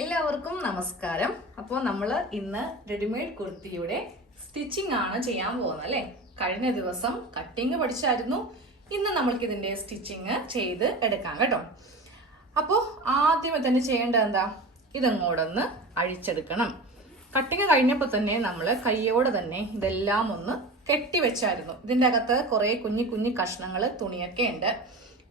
എല്ലാവർക്കും നമസ്കാരം. അപ്പോൾ നമ്മൾ ഇന്ന് റെഡിമെയ്ഡ് കുർത്തിയുടെ സ്റ്റിച്ചിങ് ആണ് ചെയ്യാൻ പോകുന്നത് അല്ലേ. കഴിഞ്ഞ ദിവസം കട്ടിങ് പഠിച്ചായിരുന്നു. ഇന്ന് നമ്മൾക്ക് ഇതിന്റെ സ്റ്റിച്ചിങ് ചെയ്ത് എടുക്കാം കേട്ടോ. അപ്പോൾ ആദ്യമേ തന്നെ ചെയ്യേണ്ടത് എന്താ, ഇതങ്ങോട്ടൊന്ന് അഴിച്ചെടുക്കണം. കട്ടിങ് കഴിഞ്ഞപ്പോൾ തന്നെ നമ്മൾ കയ്യോടെ തന്നെ ഇതെല്ലാം ഒന്ന് കെട്ടിവെച്ചായിരുന്നു. ഇതിൻ്റെ അകത്ത് കുറെ കുഞ്ഞു കുഞ്ഞു കഷ്ണങ്ങൾ തുണിയൊക്കെ ഉണ്ട്.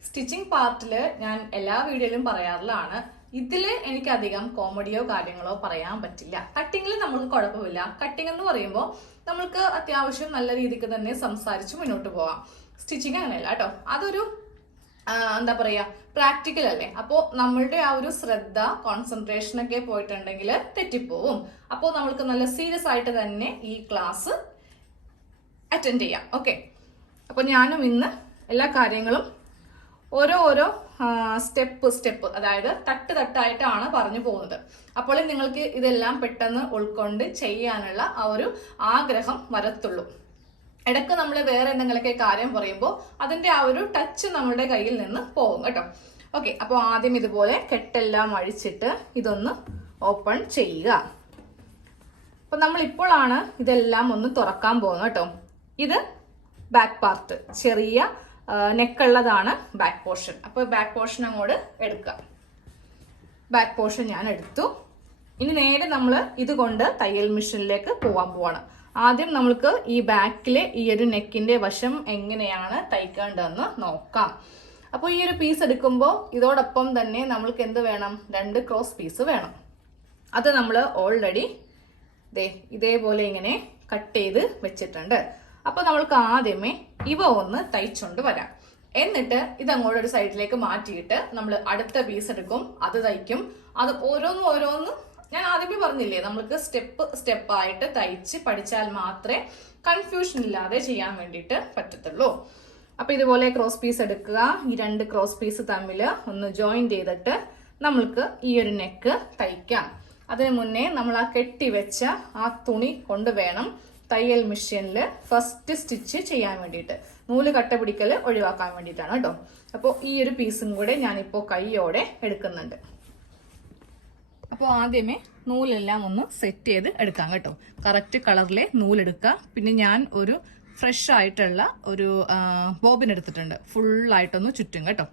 സ്റ്റിച്ചിങ് പാർട്ടിൽ ഞാൻ എല്ലാ വീഡിയോയിലും പറയാറുള്ളതാണ്. ഇതില് എനിക്കധികം കോമഡിയോ കാര്യങ്ങളോ പറയാൻ പറ്റില്ല. കട്ടിങ്ങിൽ നമുക്ക് കുഴപ്പമില്ല. കട്ടിങ് എന്ന് പറയുമ്പോൾ നമ്മൾക്ക് അത്യാവശ്യം നല്ല രീതിക്ക് തന്നെ സംസാരിച്ച് മുന്നോട്ട് പോകാം. സ്റ്റിച്ചിങ് അങ്ങനെയല്ല കേട്ടോ. അതൊരു എന്താ പറയാ, പ്രാക്ടിക്കൽ അല്ലേ. അപ്പോൾ നമ്മളുടെ ആ ഒരു ശ്രദ്ധ, കോൺസെൻട്രേഷൻ ഒക്കെ പോയിട്ടുണ്ടെങ്കിൽ തെറ്റിപ്പോവും. അപ്പോൾ നമ്മൾക്ക് നല്ല സീരിയസ് ആയിട്ട് തന്നെ ഈ ക്ലാസ് അറ്റൻഡ് ചെയ്യാം. ഓക്കെ, അപ്പോൾ ഞാനും ഇന്ന് എല്ലാ കാര്യങ്ങളും ഓരോ സ്റ്റെപ്പ് അതായത് തട്ടായിട്ടാണ് പറഞ്ഞു പോകുന്നത്. അപ്പോൾ നിങ്ങൾക്ക് ഇതെല്ലാം പെട്ടെന്ന് ഉൾക്കൊണ്ട് ചെയ്യാനുള്ള ആ ഒരു ആഗ്രഹം വരത്തുള്ളൂ. ഇടയ്ക്ക് നമ്മൾ വേറെ എന്തെങ്കിലുമൊക്കെ കാര്യം പറയുമ്പോൾ അതിന്റെ ആ ഒരു ടച്ച് നമ്മുടെ കയ്യിൽ നിന്ന് പോകും കേട്ടോ. ഓക്കെ, അപ്പോൾ ആദ്യം ഇതുപോലെ കെട്ടെല്ലാം അഴിച്ചിട്ട് ഇതൊന്ന് ഓപ്പൺ ചെയ്യുക. അപ്പൊ നമ്മൾ ഇപ്പോഴാണ് ഇതെല്ലാം ഒന്ന് തുറക്കാൻ പോകുന്നത് കേട്ടോ. ഇത് ബാക്ക് പാർട്ട്, ചെറിയ നെക്കുള്ളതാണ് ബാക്ക് പോർഷൻ. അപ്പോൾ ബാക്ക് പോർഷൻ അങ്ങോട്ട് എടുക്കുക. ബാക്ക് പോർഷൻ ഞാൻ എടുത്തു. ഇനി നേരെ നമ്മൾ ഇതുകൊണ്ട് തയ്യൽ മെഷീനിലേക്ക് പോകാൻ പോവാണ്. ആദ്യം നമ്മൾക്ക് ഈ ബാക്കിലെ ഈ ഒരു നെക്കിന്റെ വശം എങ്ങനെയാണ് തയ്ക്കേണ്ടതെന്ന് നോക്കാം. അപ്പോൾ ഈ ഒരു പീസ് എടുക്കുമ്പോൾ ഇതോടൊപ്പം തന്നെ നമ്മൾക്ക് എന്ത് വേണം, 2 ക്രോസ് പീസ് വേണം. അത് നമ്മൾ ഓൾറെഡി ഇതേപോലെ ഇങ്ങനെ കട്ട് ചെയ്ത് വെച്ചിട്ടുണ്ട്. അപ്പൊ നമ്മൾക്ക് ആദ്യമേ ഇവ ഒന്ന് തയ്ച്ചുകൊണ്ട് വരാം. എന്നിട്ട് ഇതങ്ങോട്ട് ഒരു സൈഡിലേക്ക് മാറ്റിയിട്ട് നമ്മൾ അടുത്ത പീസ് എടുക്കും, അത് തയ്ക്കും. അത് ഓരോന്ന് ഞാൻ ആദ്യമേ പറഞ്ഞില്ലേ, നമ്മൾക്ക് സ്റ്റെപ്പായിട്ട് തയ്ച്ച് പഠിച്ചാൽ മാത്രമേ കൺഫ്യൂഷൻ ഇല്ലാതെ ചെയ്യാൻ വേണ്ടിയിട്ട് പറ്റത്തുള്ളൂ. അപ്പൊ ഇതുപോലെ ക്രോസ് പീസ് എടുക്കുക. ഈ 2 ക്രോസ് പീസ് തമ്മിൽ ഒന്ന് ജോയിൻ ചെയ്തിട്ട് നമ്മൾക്ക് ഈ ഒരു നെക്ക് തയ്ക്കാം. അതിനു മുന്നേ നമ്മൾ ആ കെട്ടിവെച്ച ആ തുണി കൊണ്ട് വേണം തയ്യൽ മെഷീനിൽ ഫസ്റ്റ് സ്റ്റിച്ച് ചെയ്യാൻ വേണ്ടിയിട്ട്, നൂല് കട്ട പിടിക്കൽ ഒഴിവാക്കാൻ വേണ്ടിയിട്ടാണ് കേട്ടോ. അപ്പോൾ ഈ ഒരു പീസും കൂടെ ഞാനിപ്പോൾ കൈയോടെ എടുക്കുന്നുണ്ട്. അപ്പോൾ ആദ്യമേ നൂലെല്ലാം ഒന്ന് സെറ്റ് ചെയ്ത് എടുക്കാം കേട്ടോ. കറക്റ്റ് കളറിലെ നൂലെടുക്കുക. പിന്നെ ഞാൻ ഒരു ഫ്രഷ് ആയിട്ടുള്ള ഒരു ബോബിൻ എടുത്തിട്ടുണ്ട്. ഫുള്ളായിട്ടൊന്ന് ചുറ്റും കേട്ടോ.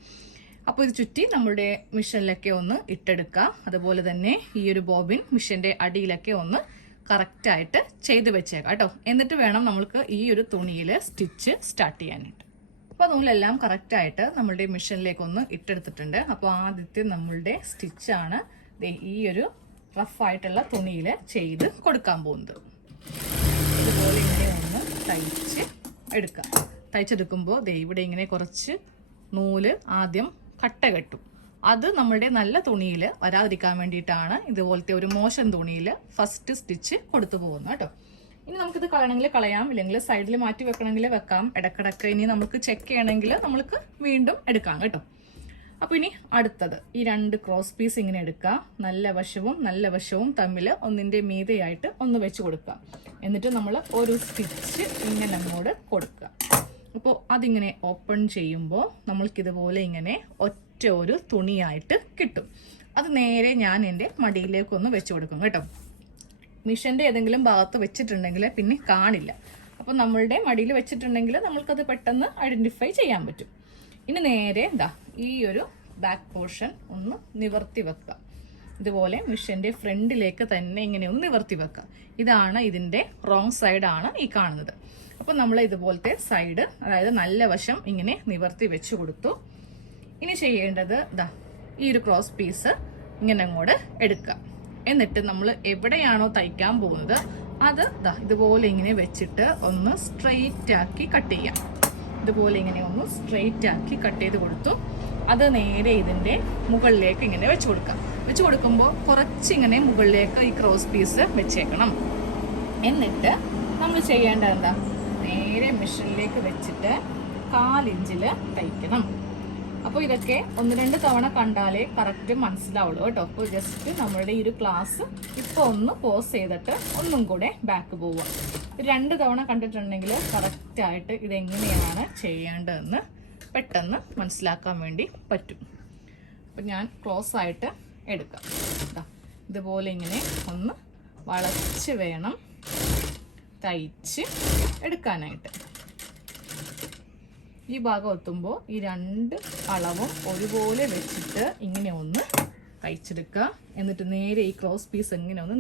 അപ്പോൾ ഇത് ചുറ്റി നമ്മുടെ മെഷീനിലൊക്കെ ഒന്ന് ഇട്ടെടുക്കുക. അതുപോലെ തന്നെ ഈ ഒരു ബോബിൻ മെഷീന്റെ അടിയിലൊക്കെ ഒന്ന് കറക്റ്റായിട്ട് ചെയ്ത് വെച്ചേക്കാം കേട്ടോ. എന്നിട്ട് വേണം നമ്മൾക്ക് ഈ ഒരു തുണിയിൽ സ്റ്റിച്ച് സ്റ്റാർട്ട് ചെയ്യാനായിട്ട്. അപ്പോൾ നൂലെല്ലാം കറക്റ്റായിട്ട് നമ്മളുടെ മെഷീനിലേക്ക് ഒന്ന് ഇട്ടെടുത്തിട്ടുണ്ട്. അപ്പോൾ ആദ്യത്തെ നമ്മളുടെ സ്റ്റിച്ചാണ് ഈ ഒരു റഫായിട്ടുള്ള തുണിയിൽ ചെയ്ത് കൊടുക്കാൻ പോകുന്നത്. ഇതുപോലെ ഇങ്ങനെ ഒന്ന് തയ്ച്ച് എടുക്കാം. തയ്ച്ചെടുക്കുമ്പോൾ ഇവിടെ ഇങ്ങനെ കുറച്ച് നൂല് ആദ്യം കട്ട കെട്ടും. അത് നമ്മളുടെ നല്ല തുണിയിൽ വരാതിരിക്കാൻ വേണ്ടിയിട്ടാണ് ഇതുപോലത്തെ ഒരു മോശം തുണിയിൽ ഫസ്റ്റ് സ്റ്റിച്ച് കൊടുത്തു പോകുന്നത് കേട്ടോ. ഇനി നമുക്കിത് കളയണമെങ്കിൽ കളയാം, ഇല്ലെങ്കിൽ സൈഡിൽ മാറ്റി വെക്കണമെങ്കിൽ വെക്കാം. ഇടക്കിടക്ക് ഇനി നമുക്ക് ചെക്ക് ചെയ്യണമെങ്കിൽ നമ്മൾക്ക് വീണ്ടും എടുക്കാം കേട്ടോ. അപ്പൊ ഇനി അടുത്തത് ഈ 2 ക്രോസ് പീസ് ഇങ്ങനെ എടുക്കുക. നല്ല വശവും തമ്മിൽ ഒന്നിന്റെ മീതെയായിട്ട് ഒന്ന് വെച്ച് കൊടുക്കുക. എന്നിട്ട് നമ്മൾ ഒരു സ്റ്റിച്ച് ഇങ്ങനെ അങ്ങോട്ട് കൊടുക്കുക. അപ്പോൾ അതിങ്ങനെ ഓപ്പൺ ചെയ്യുമ്പോൾ നമ്മൾക്കിതുപോലെ ഇങ്ങനെ ഒറ്റ ഒരു തുണിയായിട്ട് കിട്ടും. അത് നേരെ ഞാൻ എൻ്റെ മടിയിലേക്കൊന്ന് വെച്ച് കൊടുക്കും കേട്ടോ. മിഷന്റെ ഏതെങ്കിലും ഭാഗത്ത് വെച്ചിട്ടുണ്ടെങ്കിൽ പിന്നെ കാണില്ല. അപ്പോൾ നമ്മളുടെ മടിയിൽ വെച്ചിട്ടുണ്ടെങ്കിൽ നമ്മൾക്കത് പെട്ടെന്ന് ഐഡന്റിഫൈ ചെയ്യാൻ പറ്റും. ഇനി നേരെ ഈ ഒരു ബാക്ക് പോർഷൻ ഒന്ന് നിവർത്തി വെക്കുക. ഇതുപോലെ മിഷന്റെ ഫ്രണ്ടിലേക്ക് തന്നെ ഇങ്ങനെ ഒന്ന് നിവർത്തി വെക്കുക. ഇതാണ് ഇതിന്റെ റോങ് സൈഡാണ് ഈ കാണുന്നത്. അപ്പോൾ നമ്മൾ ഇതുപോലത്തെ സൈഡ്, അതായത് നല്ല വശം ഇങ്ങനെ നിവർത്തി വെച്ച് കൊടുത്തു. ഇനി ചെയ്യേണ്ടത് ഈ ഒരു ക്രോസ് പീസ് ഇങ്ങനെ അങ്ങോട്ട് എടുക്കുക. എന്നിട്ട് നമ്മൾ എവിടെയാണോ തയ്ക്കാൻ പോകുന്നത് അത് ഇതുപോലെ ഇങ്ങനെ വെച്ചിട്ട് ഒന്ന് സ്ട്രെയിറ്റ് ആക്കി കട്ട് ചെയ്യാം. ഇതുപോലെ ഇങ്ങനെ ഒന്ന് സ്ട്രെയിറ്റ് ആക്കി കട്ട് ചെയ്ത് കൊടുത്തു. അത് നേരെ ഇതിന്റെ മുകളിലേക്ക് ഇങ്ങനെ വെച്ച് കൊടുക്കാം. വെച്ച് കൊടുക്കുമ്പോൾ കുറച്ചിങ്ങനെ മുകളിലേക്ക് ഈ ക്രോസ് പീസ് വെച്ചേക്കണം. എന്നിട്ട് നമ്മൾ ചെയ്യേണ്ടത് നേരെ മെഷീനിലേക്ക് വെച്ചിട്ട് 1/4 ഇഞ്ചിൽ തയ്ക്കണം. അപ്പോൾ ഇതൊക്കെ 1-2 തവണ കണ്ടാലേ കറക്റ്റ് മനസ്സിലാവുള്ളൂ കേട്ടോ. അപ്പോൾ ജസ്റ്റ് നമ്മളുടെ ഈ ഒരു ക്ലാസ് ഇപ്പോൾ ഒന്ന് പോസ് ചെയ്തിട്ട് ഒന്നും കൂടെ ബാക്ക് പോവുക. 2 തവണ കണ്ടിട്ടുണ്ടെങ്കിൽ കറക്റ്റായിട്ട് ഇതെങ്ങനെയാണ് ചെയ്യേണ്ടതെന്ന് പെട്ടെന്ന് മനസ്സിലാക്കാൻ വേണ്ടി പറ്റും. അപ്പം ഞാൻ ക്ലോസ് ആയിട്ട് എടുക്കാം. ഇതുപോലെ ഇങ്ങനെ ഒന്ന് വളച്ച് വേണം തയ്ച്ച് എടുക്കാനായിട്ട്. ഈ ഭാഗം എത്തുമ്പോൾ ഈ 2 അളവും ഒരുപോലെ വെച്ചിട്ട് ഇങ്ങനെ ഒന്ന് തയ്ച്ചെടുക്കുക. എന്നിട്ട് നേരെ ഈ ക്രോസ് പീസ് ഇങ്ങനെ ഒന്ന്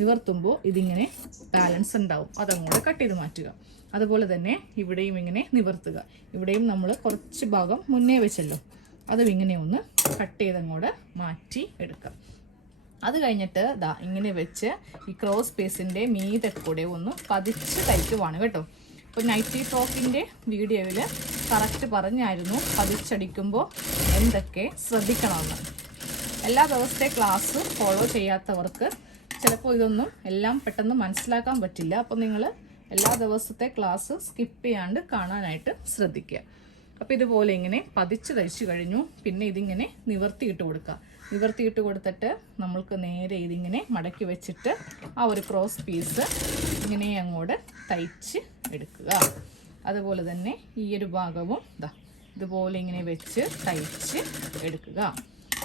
നിവർത്തുമ്പോൾ ഇതിങ്ങനെ ബാലൻസ് ഉണ്ടാവും. അതങ്ങോട്ട് കട്ട് ചെയ്ത് മാറ്റുക. അതുപോലെ തന്നെ ഇവിടെയും ഇങ്ങനെ നിവർത്തുക. ഇവിടെയും നമ്മൾ കുറച്ച് ഭാഗം മുന്നേ വെച്ചല്ലോ, അതും ഇങ്ങനെ ഒന്ന് കട്ട് ചെയ്തങ്ങോട്ട് മാറ്റി എടുക്കുക. അത് കഴിഞ്ഞിട്ട് ഇങ്ങനെ വെച്ച് ഈ ക്രോസ് പീസിൻ്റെ മീതെ കൂടെ ഒന്ന് പതിച്ച് തയ്ക്കുവാണ് കേട്ടോ. ഇപ്പോൾ നൈറ്റി ഫ്രോക്കിൻ്റെ വീഡിയോയിൽ കറക്റ്റ് പറഞ്ഞായിരുന്നു പതിച്ചടിക്കുമ്പോൾ എന്തൊക്കെ ശ്രദ്ധിക്കണമെന്ന്. എല്ലാ ദിവസത്തെ ക്ലാസ് ഫോളോ ചെയ്യാത്തവർക്ക് ചിലപ്പോൾ ഇതൊന്നും എല്ലാം പെട്ടെന്ന് മനസ്സിലാക്കാൻ പറ്റില്ല. അപ്പോൾ നിങ്ങൾ എല്ലാ ദിവസത്തെ ക്ലാസ് സ്കിപ്പ് ചെയ്യാണ്ട് കാണാനായിട്ട് ശ്രദ്ധിക്കുക. അപ്പോൾ ഇതുപോലെ ഇങ്ങനെ പതിച്ച് തയ്ച്ചു കഴിഞ്ഞു. പിന്നെ ഇതിങ്ങനെ നിവർത്തിയിട്ട് കൊടുക്കുക. നിവർത്തിയിട്ട് കൊടുത്തിട്ട് നമ്മൾക്ക് നേരെ ഇതിങ്ങനെ മടക്കി വെച്ചിട്ട് ആ ഒരു ക്രോസ് പീസ് ഇങ്ങനെ അങ്ങോട്ട് തയ്ച്ച് എടുക്കുക. അതുപോലെ തന്നെ ഈ ഒരു ഭാഗവും ഇതുപോലെ ഇങ്ങനെ വെച്ച് തയ്ച്ച് എടുക്കുക.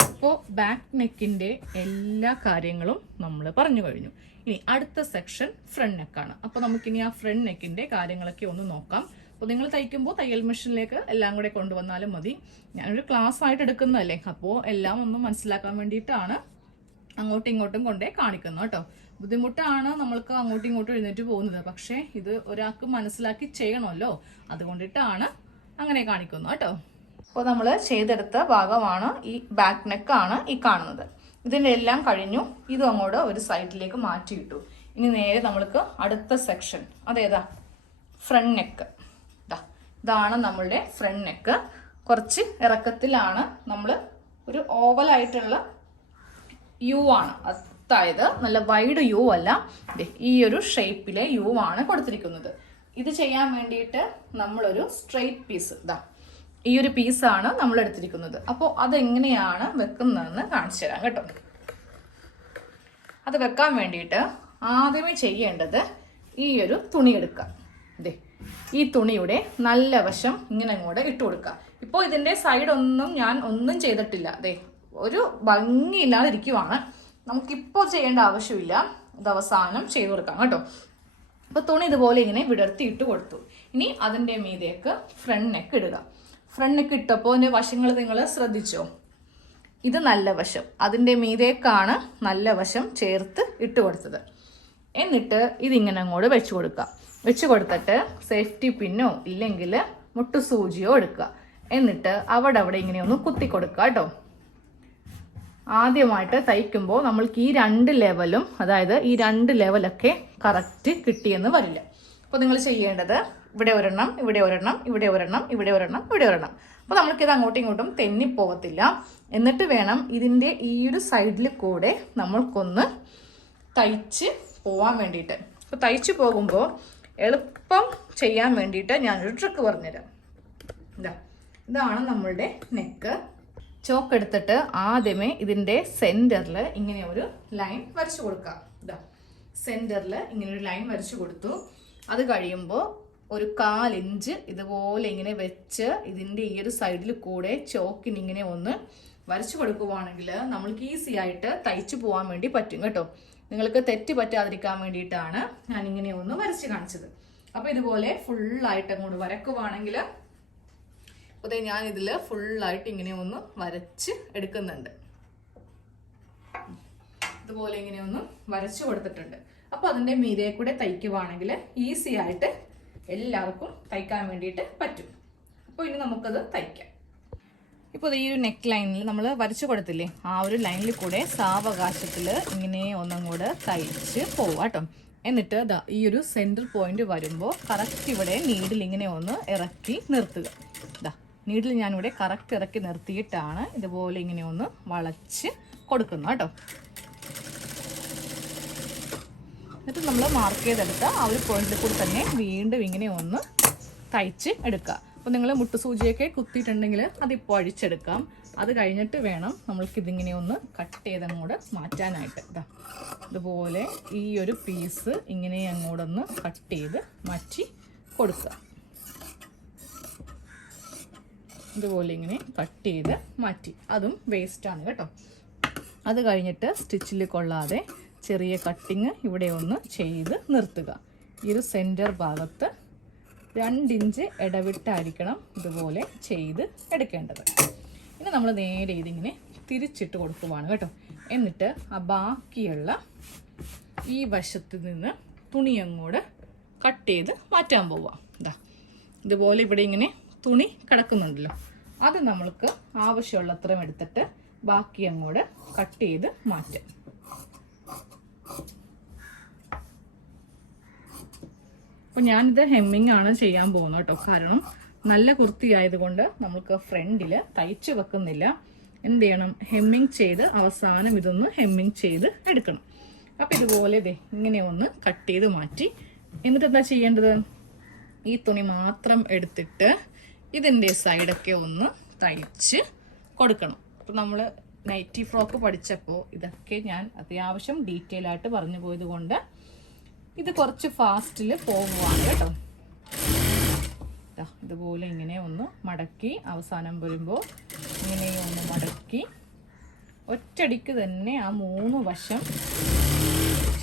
അപ്പോൾ ബാക്ക് നെക്കിൻ്റെ എല്ലാ കാര്യങ്ങളും നമ്മൾ പറഞ്ഞു കഴിഞ്ഞു. ഇനി അടുത്ത സെക്ഷൻ ഫ്രണ്ട് നെക്കാണ്. അപ്പോൾ നമുക്കിനി ആ ഫ്രണ്ട് നെക്കിൻ്റെ കാര്യങ്ങളൊക്കെ ഒന്ന് നോക്കാം. അപ്പോൾ നിങ്ങൾ തയ്ക്കുമ്പോൾ തയ്യൽ മെഷീനിലേക്ക് എല്ലാം കൂടെ കൊണ്ടുവന്നാലും മതി. ഞാനൊരു ക്ലാസ് ആയിട്ട് എടുക്കുന്നതല്ലേ, അപ്പോൾ എല്ലാം ഒന്ന് മനസ്സിലാക്കാൻ വേണ്ടിയിട്ടാണ് അങ്ങോട്ടും ഇങ്ങോട്ടും കൊണ്ടേ കാണിക്കുന്നത് കേട്ടോ. ബുദ്ധിമുട്ടാണ് നമ്മൾക്ക് അങ്ങോട്ടും ഇങ്ങോട്ടും എഴുന്നേറ്റ് പോകുന്നത്, പക്ഷേ ഇത് ഒരാൾക്ക് മനസ്സിലാക്കി ചെയ്യണമല്ലോ, അതുകൊണ്ടിട്ടാണ് അങ്ങനെ കാണിക്കുന്നത് കേട്ടോ. അപ്പോൾ നമ്മൾ ചെയ്തെടുത്ത ഭാഗമാണ് ഈ ബാക്ക് നെക്കാണ് ഈ കാണുന്നത്. ഇതിൻ്റെ എല്ലാം കഴിഞ്ഞു. ഇതും അങ്ങോട്ട് ഒരു സൈഡിലേക്ക് മാറ്റിയിട്ടു. ഇനി നേരെ നമ്മൾക്ക് അടുത്ത സെക്ഷൻ, അതേതാ, ഫ്രണ്ട് നെക്ക്. ഇതാണ് നമ്മളുടെ ഫ്രണ്ട് നെക്ക്. കുറച്ച് ഇറക്കത്തിലാണ്. നമ്മൾ ഒരു ഓവലായിട്ടുള്ള യു ആണ്, അതായത് നല്ല വൈഡ് യു അല്ല, ഈ ഒരു ഷേപ്പിലെ യു ആണ് കൊടുത്തിരിക്കുന്നത്. ഇത് ചെയ്യാൻ വേണ്ടിയിട്ട് നമ്മളൊരു സ്ട്രെയിറ്റ് പീസ്, ഈ ഒരു പീസാണ് നമ്മൾ എടുത്തിരിക്കുന്നത്. അപ്പോൾ അതെങ്ങനെയാണ് വെക്കുന്നതെന്ന് കാണിച്ചു തരാം കേട്ടോ. അത് വെക്കാൻ വേണ്ടിയിട്ട് ആദ്യമേ ചെയ്യേണ്ടത് ഈ ഒരു തുണി എടുക്കുക. ഈ തുണിയുടെ നല്ല വശം ഇങ്ങനെ അങ്ങോട്ട് ഇട്ട് കൊടുക്കുക. ഇപ്പോൾ ഇതിൻ്റെ സൈഡൊന്നും ഞാൻ ഒന്നും ചെയ്തിട്ടില്ല. ഒരു ഭംഗിയില്ലാതിരിക്കുവാണ്. നമുക്കിപ്പോൾ ചെയ്യേണ്ട ആവശ്യമില്ല, ഇത് അവസാനം ചെയ്തു കൊടുക്കാം കേട്ടോ. അപ്പോൾ തുണി ഇതുപോലെ ഇങ്ങനെ വിടർത്തി ഇട്ട് കൊടുത്തു. ഇനി അതിൻ്റെ മീതേക്ക് ഫ്രണ്ട് നെക്ക് ഇടുക. ഫ്രണ്ട് നെക്ക് ഇട്ടപ്പോൾ അതിൻ്റെ വശങ്ങൾ നിങ്ങൾ ശ്രദ്ധിച്ചോ? ഇത് നല്ല വശം, അതിൻ്റെ മീതേക്കാണ് നല്ല വശം ചേർത്ത് ഇട്ട് കൊടുത്തത്. എന്നിട്ട് ഇതിങ്ങനെ അങ്ങോട്ട് വെച്ച് കൊടുക്കുക. വെച്ച് കൊടുത്തിട്ട് സേഫ്റ്റി പിന്നോ ഇല്ലെങ്കിൽ മുട്ടുസൂചിയോ എടുക്കുക. എന്നിട്ട് അവിടെ ഇങ്ങനെ ഒന്ന് കുത്തി കൊടുക്കുക കേട്ടോ. ആദ്യമായിട്ട് തയ്ക്കുമ്പോൾ നമ്മൾക്ക് ഈ 2 ലെവലും, അതായത് ഈ 2 ലെവലൊക്കെ കറക്റ്റ് കിട്ടിയെന്ന് വരില്ല. അപ്പോൾ നിങ്ങൾ ചെയ്യേണ്ടത് ഇവിടെ ഒരെണ്ണം, ഇവിടെ ഒരെണ്ണം, ഇവിടെ ഒരെണ്ണം, ഇവിടെ ഒരെണ്ണം, ഇവിടെ ഒരെണ്ണം. അപ്പോൾ നമ്മൾക്കിത് അങ്ങോട്ടും ഇങ്ങോട്ടും തെന്നിപ്പോകത്തില്ല. എന്നിട്ട് വേണം ഇതിൻ്റെ ഈ ഒരു സൈഡിൽ കൂടെ നമ്മൾക്കൊന്ന് തയ്ച്ച് പോവാൻ വേണ്ടിയിട്ട്. അപ്പോൾ തയ്ച്ച് പോകുമ്പോൾ എളുപ്പം ചെയ്യാൻ വേണ്ടിയിട്ട് ഞാനൊരു ട്രിക്ക് പറഞ്ഞുതരാം. ഇതാണ് നമ്മളുടെ നെക്ക്. ചോക്ക് എടുത്തിട്ട് ആദ്യമേ ഇതിൻ്റെ സെൻറ്ററിൽ ഇങ്ങനെ ഒരു ലൈൻ വരച്ചു കൊടുക്കുക. സെൻറ്ററിൽ ഇങ്ങനെ ഒരു ലൈൻ വരച്ചു കൊടുത്തു. അത് കഴിയുമ്പോൾ ഒരു 1/4 ഇഞ്ച് ഇതുപോലെ ഇങ്ങനെ വെച്ച് ഇതിൻ്റെ ഈ ഒരു സൈഡിൽ കൂടെ ചോക്കിന് ഇങ്ങനെ ഒന്ന് വരച്ചു കൊടുക്കുവാണെങ്കിൽ നമ്മൾക്ക് ഈസി ആയിട്ട് തയ്ച്ചു പോകാൻ വേണ്ടി പറ്റും കേട്ടോ. നിങ്ങൾക്ക് തെറ്റ് പറ്റാതിരിക്കാൻ വേണ്ടിയിട്ടാണ് ഞാനിങ്ങനെ ഒന്ന് വരച്ച് കാണിച്ചത്. അപ്പോൾ ഇതുപോലെ ഫുള്ളായിട്ട് അങ്ങോട്ട് വരക്കുവാണെങ്കിൽ, അപ്പോൾ ഞാൻ ഇതിൽ ഫുള്ളായിട്ട് ഇങ്ങനെ ഒന്ന് വരച്ച് എടുക്കുന്നുണ്ട്. ഇതുപോലെ ഇങ്ങനെ ഒന്ന് വരച്ചു കൊടുത്തിട്ടുണ്ട്. അപ്പോൾ അതിൻ്റെ മീതെ കൂടെ തയ്ക്കുവാണെങ്കിൽ ഈസി ആയിട്ട് എല്ലാവർക്കും തയ്ക്കാൻ വേണ്ടിയിട്ട് പറ്റും. അപ്പോൾ ഇനി നമുക്കത് തയ്ക്കാം. ഇപ്പോൾ ഈ ഒരു നെക്ക് ലൈനിൽ നമ്മൾ വരച്ചു കൊടുത്തില്ലേ, ആ ഒരു ലൈനിൽ കൂടെ സാവകാശത്തിൽ ഇങ്ങനെ ഒന്നും കൂടെ തയ്ച്ച് പോവാം കേട്ടോ. എന്നിട്ട് ഈ ഒരു സെൻറ്റർ പോയിന്റ് വരുമ്പോൾ കറക്റ്റ് ഇവിടെ നീഡിൽ ഇങ്ങനെ ഒന്ന് ഇറക്കി നിർത്തുക. നീഡിൽ ഞാനിവിടെ കറക്റ്റ് ഇറക്കി നിർത്തിയിട്ടാണ് ഇതുപോലെ ഇങ്ങനെ ഒന്ന് വളച്ച് കൊടുക്കുന്നത് കേട്ടോ. എന്നിട്ട് നമ്മൾ മാർക്ക് ചെയ്തെടുത്ത ആ ഒരു പോയിന്റിൽ കൂടി തന്നെ വീണ്ടും ഇങ്ങനെ ഒന്ന് തയ്ച്ച് എടുക്കുക. അപ്പോൾ നിങ്ങൾ മുട്ടുസൂചിയൊക്കെ കുത്തിയിട്ടുണ്ടെങ്കിൽ അതിപ്പോൾ അഴിച്ചെടുക്കാം. അത് കഴിഞ്ഞിട്ട് വേണം നമ്മൾക്കിതിങ്ങനെ ഒന്ന് കട്ട് ചെയ്തങ്ങോട്ട് മാറ്റാനായിട്ട്. ഇതുപോലെ ഈ ഒരു പീസ് ഇങ്ങനെ അങ്ങോട്ടൊന്ന് കട്ട് ചെയ്ത് മാറ്റി കൊടുക്കുക. ഇതുപോലെ ഇങ്ങനെ കട്ട് ചെയ്ത് മാറ്റി, അതും വേസ്റ്റാണ് കേട്ടോ. അത് കഴിഞ്ഞിട്ട് സ്റ്റിച്ചിൽ കൊള്ളാതെ ചെറിയ കട്ടിങ് ഇവിടെ ഒന്ന് ചെയ്ത് നിർത്തുക. ഈ ഒരു സെൻറ്റർ ഭാഗത്ത് 2 ഇഞ്ച് ഇടവിട്ടായിരിക്കണം ഇതുപോലെ ചെയ്ത് എടുക്കേണ്ടത്. ഇനി നമ്മൾ നേരെ ഇതിങ്ങനെ തിരിച്ചിട്ട് കൊടുക്കുവാണ് കേട്ടോ. എന്നിട്ട് ആ ബാക്കിയുള്ള ഈ വശത്ത് നിന്ന് തുണി അങ്ങോട്ട് കട്ട് ചെയ്ത് മാറ്റാൻ പോവാം. ഇതുപോലെ ഇവിടെ ഇങ്ങനെ തുണി കിടക്കുന്നുണ്ടല്ലോ, അത് നമ്മൾക്ക് ആവശ്യമുള്ളത്രയും എടുത്തിട്ട് ബാക്കി അങ്ങോട്ട് കട്ട് ചെയ്ത് മാറ്റാം. അപ്പോൾ ഞാനിത് ഹെമ്മിങ് ആണ് ചെയ്യാൻ പോകുന്നത് കേട്ടോ. കാരണം നല്ല കുർത്തി ആയതുകൊണ്ട് നമുക്ക് ഫ്രണ്ടിൽ തയ്ച്ച് വെക്കുന്നില്ല. എന്ത് ചെയ്യണം, ഹെമ്മിങ് ചെയ്ത് അവസാനം ഇതൊന്ന് ഹെമ്മിങ് ചെയ്ത് എടുക്കണം. അപ്പം ഇതുപോലെ ഇങ്ങനെ ഒന്ന് കട്ട് ചെയ്ത് മാറ്റി എന്നിട്ട് എന്താ ചെയ്യേണ്ടത്, ഈ തുണി മാത്രം എടുത്തിട്ട് ഇതിൻ്റെ സൈഡൊക്കെ ഒന്ന് തയ്ച്ച് കൊടുക്കണം. അപ്പം നമ്മൾ നൈറ്റി ഫ്രോക്ക് പഠിച്ചപ്പോൾ ഇതൊക്കെ ഞാൻ അത്യാവശ്യം ഡീറ്റെയിൽ ആയിട്ട് പറഞ്ഞു പോയത് കൊണ്ട് ഇത് കുറച്ച് ഫാസ്റ്റിൽ പോകുവാണ് കേട്ടോ. ഇതുപോലെ ഇങ്ങനെ ഒന്ന് മടക്കി അവസാനം വരുമ്പോൾ ഇങ്ങനെ ഒന്ന് മടക്കി ഒറ്റടിക്ക് തന്നെ ആ 3 വശം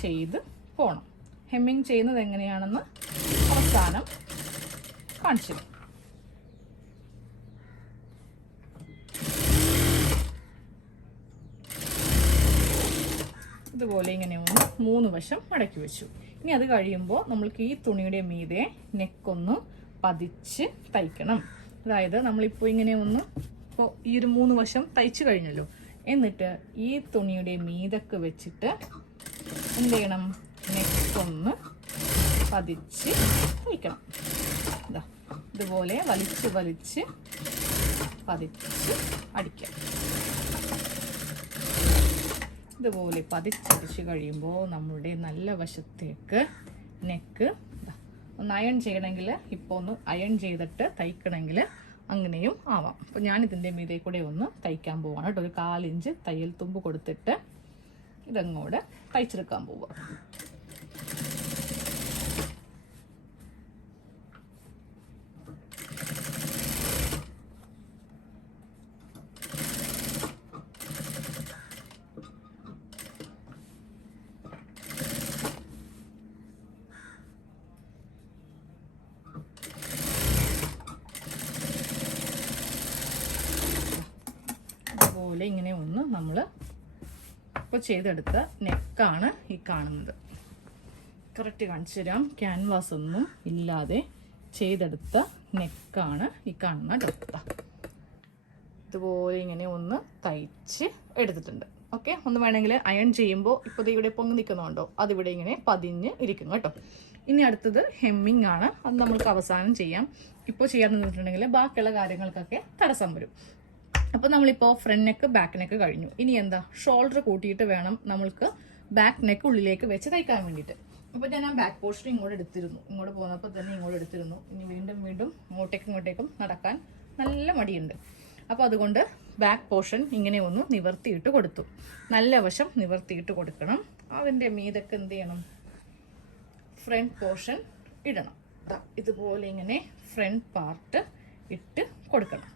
ചെയ്ത് പോകണം. ഹെമ്മിങ് ചെയ്യുന്നത് എങ്ങനെയാണെന്ന് അവസാനം കാണിച്ചു. ഇതുപോലെ ഇങ്ങനെ ഒന്ന് 3 വശം മടക്കി വെച്ചു. ഇനി അത് കഴിയുമ്പോൾ നമ്മൾക്ക് ഈ തുണിയുടെ മീതെ നെക്കൊന്ന് പതിച്ച് തയ്ക്കണം. അതായത് നമ്മളിപ്പോൾ ഇങ്ങനെ ഒന്ന് ഇപ്പോൾ ഈ ഒരു 3 വശം തയ്ച്ചു കഴിഞ്ഞല്ലോ. എന്നിട്ട് ഈ തുണിയുടെ മീതൊക്കെ വെച്ചിട്ട് എന്ത് ചെയ്യണം, നെക്കൊന്ന് പതിച്ച് തയ്ക്കണം. ഇതുപോലെ വലിച്ച് വലിച്ച് പതിച്ച് അടിക്കാം. ഇതുപോലെ പതിച്ചടിച്ച് കഴിയുമ്പോൾ നമ്മളുടെ നല്ല വശത്തേക്ക് നെക്ക് ഒന്ന് അയൺ ചെയ്യണമെങ്കിൽ ഇപ്പോൾ ഒന്ന് അയൺ ചെയ്തിട്ട് തയ്ക്കണമെങ്കിൽ അങ്ങനെയും ആവാം. അപ്പോൾ ഞാനിതിൻ്റെ മീതെ കൂടെ ഒന്ന് തയ്ക്കാൻ പോവാണ് കേട്ടോ. ഒരു 1/4 ഇഞ്ച് തയ്യൽ തുമ്പ് കൊടുത്തിട്ട് ഇതങ്ങോട്ട് തയ്ച്ചെടുക്കാൻ പോവുക. ഇതുപോലെ ഇങ്ങനെ ഒന്ന് നമ്മൾ ഇപ്പോൾ ചെയ്തെടുത്ത നെക്കാണ് ഈ കാണുന്നത്. കറക്റ്റ് കാണിച്ചു തരാം. ക്യാൻവാസ് ഒന്നും ഇല്ലാതെ ചെയ്തെടുത്ത നെക്കാണ് ഈ കാണുന്ന ഡ്രസ്സ്. ഇതുപോലെ ഇങ്ങനെ ഒന്ന് തയ്ച്ച് എടുത്തിട്ടുണ്ട്. ഓക്കെ, ഒന്ന് വേണമെങ്കിൽ അയൺ ചെയ്യുമ്പോൾ ഇപ്പോൾ ഇവിടെ പൊങ്ങി നിൽക്കുന്നുണ്ടോ, അതിവിടെ ഇങ്ങനെ പതിഞ്ഞ് ഇരിക്കും കേട്ടോ. ഇനി അടുത്തത് ഹെമ്മിങ് ആണ്. അത് നമ്മൾക്ക് അവസാനം ചെയ്യാം. ഇപ്പോൾ ചെയ്യാമെന്ന് പറഞ്ഞിട്ടുണ്ടെങ്കിൽ ബാക്കിയുള്ള കാര്യങ്ങൾക്കൊക്കെ തടസ്സം വരും. അപ്പോൾ നമ്മളിപ്പോൾ ഫ്രണ്ട് നെക്ക് ബാക്ക് നെക്ക് കഴിഞ്ഞു. ഇനി എന്താ, ഷോൾഡർ കൂട്ടിയിട്ട് വേണം നമ്മൾക്ക് ബാക്ക് നെക്ക് ഉള്ളിലേക്ക് വെച്ച് തയ്ക്കാൻ വേണ്ടിയിട്ട്. അപ്പോൾ ഞാൻ ആ ബാക്ക് പോർഷൻ ഇങ്ങോട്ട് എടുത്തിരുന്നു. ഇങ്ങോട്ട് പോകുന്നപ്പോൾ തന്നെ ഇങ്ങോട്ട് എടുത്തിരുന്നു. ഇനി വീണ്ടും വീണ്ടും ഇങ്ങോട്ടേക്കും നടക്കാൻ നല്ല മടിയുണ്ട്. അപ്പോൾ അതുകൊണ്ട് ബാക്ക് പോർഷൻ ഇങ്ങനെ ഒന്ന് നിവർത്തിയിട്ട് കൊടുത്തു. നല്ല വശം നിവർത്തിയിട്ട് കൊടുക്കണം. അതിൻ്റെ മീതൊക്കെ എന്ത് ചെയ്യണം, ഫ്രണ്ട് പോർഷൻ ഇടണം. ഇതുപോലെ ഇങ്ങനെ ഫ്രണ്ട് പാർട്ട് ഇട്ട് കൊടുക്കണം.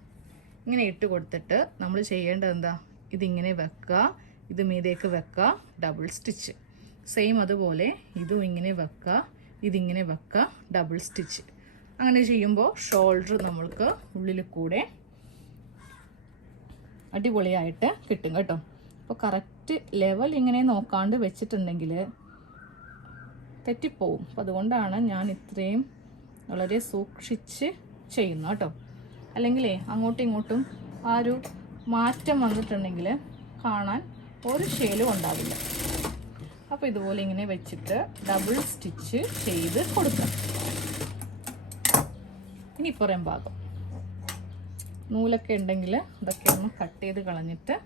ഇങ്ങനെ ഇട്ട് കൊടുത്തിട്ട് നമ്മൾ ചെയ്യേണ്ടത് എന്താ, ഇതിങ്ങനെ വെക്കുക, ഇത് മീതേക്ക് വെക്കുക, ഡബിൾ സ്റ്റിച്ച്. സെയിം അതുപോലെ ഇതും ഇങ്ങനെ വെക്കുക, ഇതിങ്ങനെ വെക്കുക, ഡബിൾ സ്റ്റിച്ച്. അങ്ങനെ ചെയ്യുമ്പോൾ ഷോൾഡർ നമ്മൾക്ക് ഉള്ളിൽ കൂടെ അടിപൊളിയായിട്ട് കിട്ടും കേട്ടോ. അപ്പോൾ കറക്റ്റ് ലെവൽ ഇങ്ങനെ നോക്കാണ്ട് വെച്ചിട്ടുണ്ടെങ്കിൽ തെറ്റിപ്പോവും. അപ്പോൾ അതുകൊണ്ടാണ് ഞാൻ ഇത്രയും വളരെ സൂക്ഷിച്ച് ചെയ്യുന്നത് കേട്ടോ. അല്ലെങ്കിലേ അങ്ങോട്ടും ഇങ്ങോട്ടും ആ ഒരു മാറ്റം വന്നിട്ടുണ്ടെങ്കിൽ കാണാൻ ഒരു ഷേലും ഉണ്ടാവില്ല. അപ്പോൾ ഇതുപോലെ ഇങ്ങനെ വെച്ചിട്ട് ഡബിൾ സ്റ്റിച്ച് ചെയ്ത് കൊടുക്കാം. ഇനി പുറം ഭാഗം നൂലൊക്കെ ഉണ്ടെങ്കിൽ അതൊക്കെ ഒന്ന് കട്ട് ചെയ്ത് കളഞ്ഞിട്ട്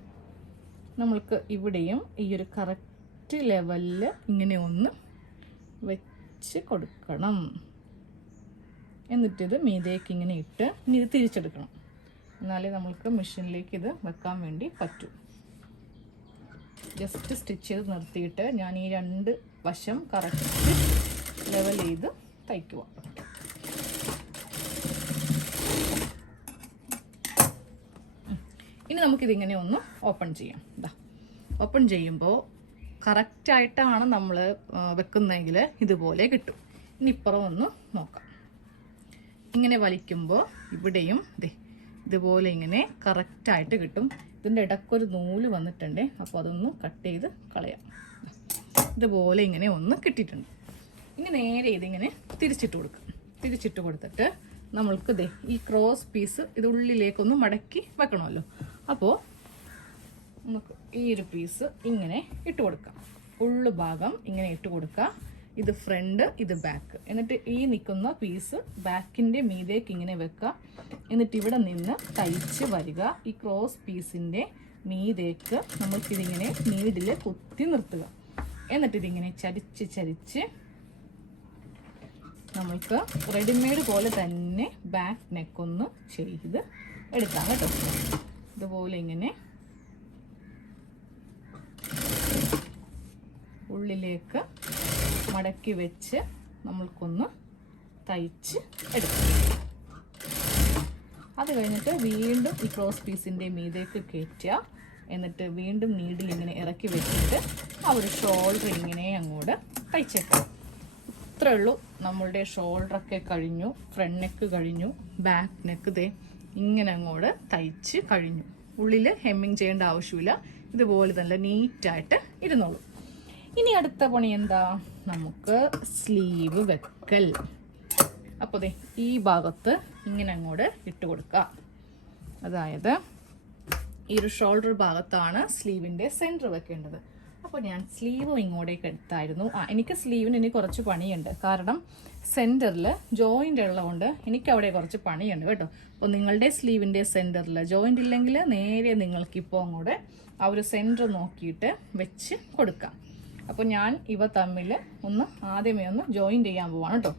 നമ്മൾക്ക് ഇവിടെയും ഈ ഒരു കറക്റ്റ് ലെവലിൽ ഇങ്ങനെ ഒന്ന് വെച്ച് കൊടുക്കണം. എന്നിട്ടിത് മീതേക്ക് ഇങ്ങനെ ഇട്ട് ഇനി ഇത് തിരിച്ചെടുക്കണം. എന്നാലേ നമ്മൾക്ക് മെഷീനിലേക്ക് ഇത് വെക്കാൻ വേണ്ടി പറ്റൂ. ജസ്റ്റ് സ്റ്റിച്ച് ചെയ്ത് നിർത്തിയിട്ട് ഞാൻ ഈ 2 വശം കറക്റ്റ് ലെവൽ ചെയ്ത് തയ്ക്കുക. ഇനി നമുക്കിതിങ്ങനെ ഒന്ന് ഓപ്പൺ ചെയ്യാം. ഇതാ ഓപ്പൺ ചെയ്യുമ്പോൾ കറക്റ്റായിട്ടാണ് നമ്മൾ വെക്കുന്നതെങ്കിൽ ഇതുപോലെ കിട്ടും. ഇനി ഇപ്പുറം ഒന്ന് നോക്കാം. ഇങ്ങനെ വലിക്കുമ്പോൾ ഇവിടെയും ഇതുപോലെ ഇങ്ങനെ കറക്റ്റായിട്ട് കിട്ടും. ഇതിൻ്റെ ഇടയ്ക്കൊരു നൂല് വന്നിട്ടുണ്ട്, അപ്പോൾ അതൊന്ന് കട്ട് ചെയ്ത് കളയാം. ഇതുപോലെ ഇങ്ങനെ ഒന്ന് കിട്ടിയിട്ടുണ്ട്. ഇനി നേരെ ഇതിങ്ങനെ തിരിച്ചിട്ട് കൊടുക്കും. തിരിച്ചിട്ട് കൊടുത്തിട്ട് നമ്മൾക്ക് ഈ ക്രോസ് പീസ് ഇത് ഉള്ളിലേക്കൊന്ന് മടക്കി വെക്കണമല്ലോ. അപ്പോൾ നമുക്ക് ഈ ഒരു പീസ് ഇങ്ങനെ ഇട്ട് കൊടുക്കാം. ഉള്ളു ഭാഗം ഇങ്ങനെ ഇട്ട് കൊടുക്കുക. ഇത് ഫ്രണ്ട്, ഇത് ബാക്ക്. എന്നിട്ട് ഈ നിൽക്കുന്ന പീസ് ബാക്കിൻ്റെ മീതേക്ക് ഇങ്ങനെ വെക്കുക. എന്നിട്ട് ഇവിടെ നിന്ന് തയ്ച്ച് വരിക. ഈ ക്രോസ് പീസിൻ്റെ മീതേക്ക് നമ്മൾക്കിതിങ്ങനെ നീഡിൽ കുത്തി നിർത്തുക. എന്നിട്ട് ഇതിങ്ങനെ ചരിച്ച് ചരിച്ച് നമ്മൾക്ക് റെഡിമെയ്ഡ് പോലെ തന്നെ ബാക്ക് നെക്കൊന്ന് ചെയ്ത് എടുക്കാം കേട്ടോ. ഇതുപോലെ ഇങ്ങനെ ഉള്ളിലേക്ക് മടക്കി വെച്ച് നമ്മൾക്കൊന്ന് തയ്ച്ച് എടുക്കാം. അത് കഴിഞ്ഞിട്ട് വീണ്ടും ഈ ക്രോസ് പീസിൻ്റെ മീതേക്ക് കയറ്റുക. എന്നിട്ട് വീണ്ടും നീഡിൽ ഇങ്ങനെ ഇറക്കി വെച്ചിട്ട് ആ ഒരു ഷോൾഡർ ഇങ്ങനെ അങ്ങോട്ട് തയ്ച്ചേക്കാം. ഇത്രേ ഉള്ളൂ. നമ്മളുടെ ഷോൾഡറൊക്കെ കഴിഞ്ഞു, ഫ്രണ്ട് നെക്ക് കഴിഞ്ഞു, ബാക്ക് നെക്ക് ഇങ്ങനെ അങ്ങോട്ട് തയ്ച്ച് കഴിഞ്ഞു. ഉള്ളിൽ ഹെമ്മിങ് ചെയ്യേണ്ട ആവശ്യമില്ല. ഇതുപോലെ തന്നെ നീറ്റായിട്ട് ഇരുന്നോളൂ. ഇനി അടുത്ത പണി എന്താ? നമുക്ക് സ്ലീവ് വെക്കൽ. അപ്പോൾ ഈ ഭാഗത്ത് ഇങ്ങനെ അങ്ങോട്ട് ഇട്ട് കൊടുക്കുക. അതായത് ഈ ഒരു ഷോൾഡർ ഭാഗത്താണ് സ്ലീവിൻ്റെ സെൻറ്റർ വെക്കേണ്ടത്. അപ്പോൾ ഞാൻ സ്ലീവ് ഇങ്ങോട്ടേക്ക് എടുത്തായിരുന്നു. എനിക്ക് സ്ലീവിന് ഇനി കുറച്ച് പണിയുണ്ട്. കാരണം സെൻറ്ററിൽ ജോയിൻ്റ് ഉള്ളതുകൊണ്ട് എനിക്കവിടെ കുറച്ച് പണിയുണ്ട് കേട്ടോ. അപ്പോൾ നിങ്ങളുടെ സ്ലീവിൻ്റെ സെൻറ്ററിൽ ജോയിൻ്റ് ഇല്ലെങ്കിൽ നേരെ നിങ്ങൾക്കിപ്പോൾ അങ്ങോട്ട് ആ ഒരു സെൻറ്റർ നോക്കിയിട്ട് വെച്ച് കൊടുക്കാം. അപ്പോൾ ഞാൻ ഇവ തമ്മിൽ ആദ്യമേ ഒന്ന് ജോയിൻ ചെയ്യാൻ പോവാണ് കേട്ടോ.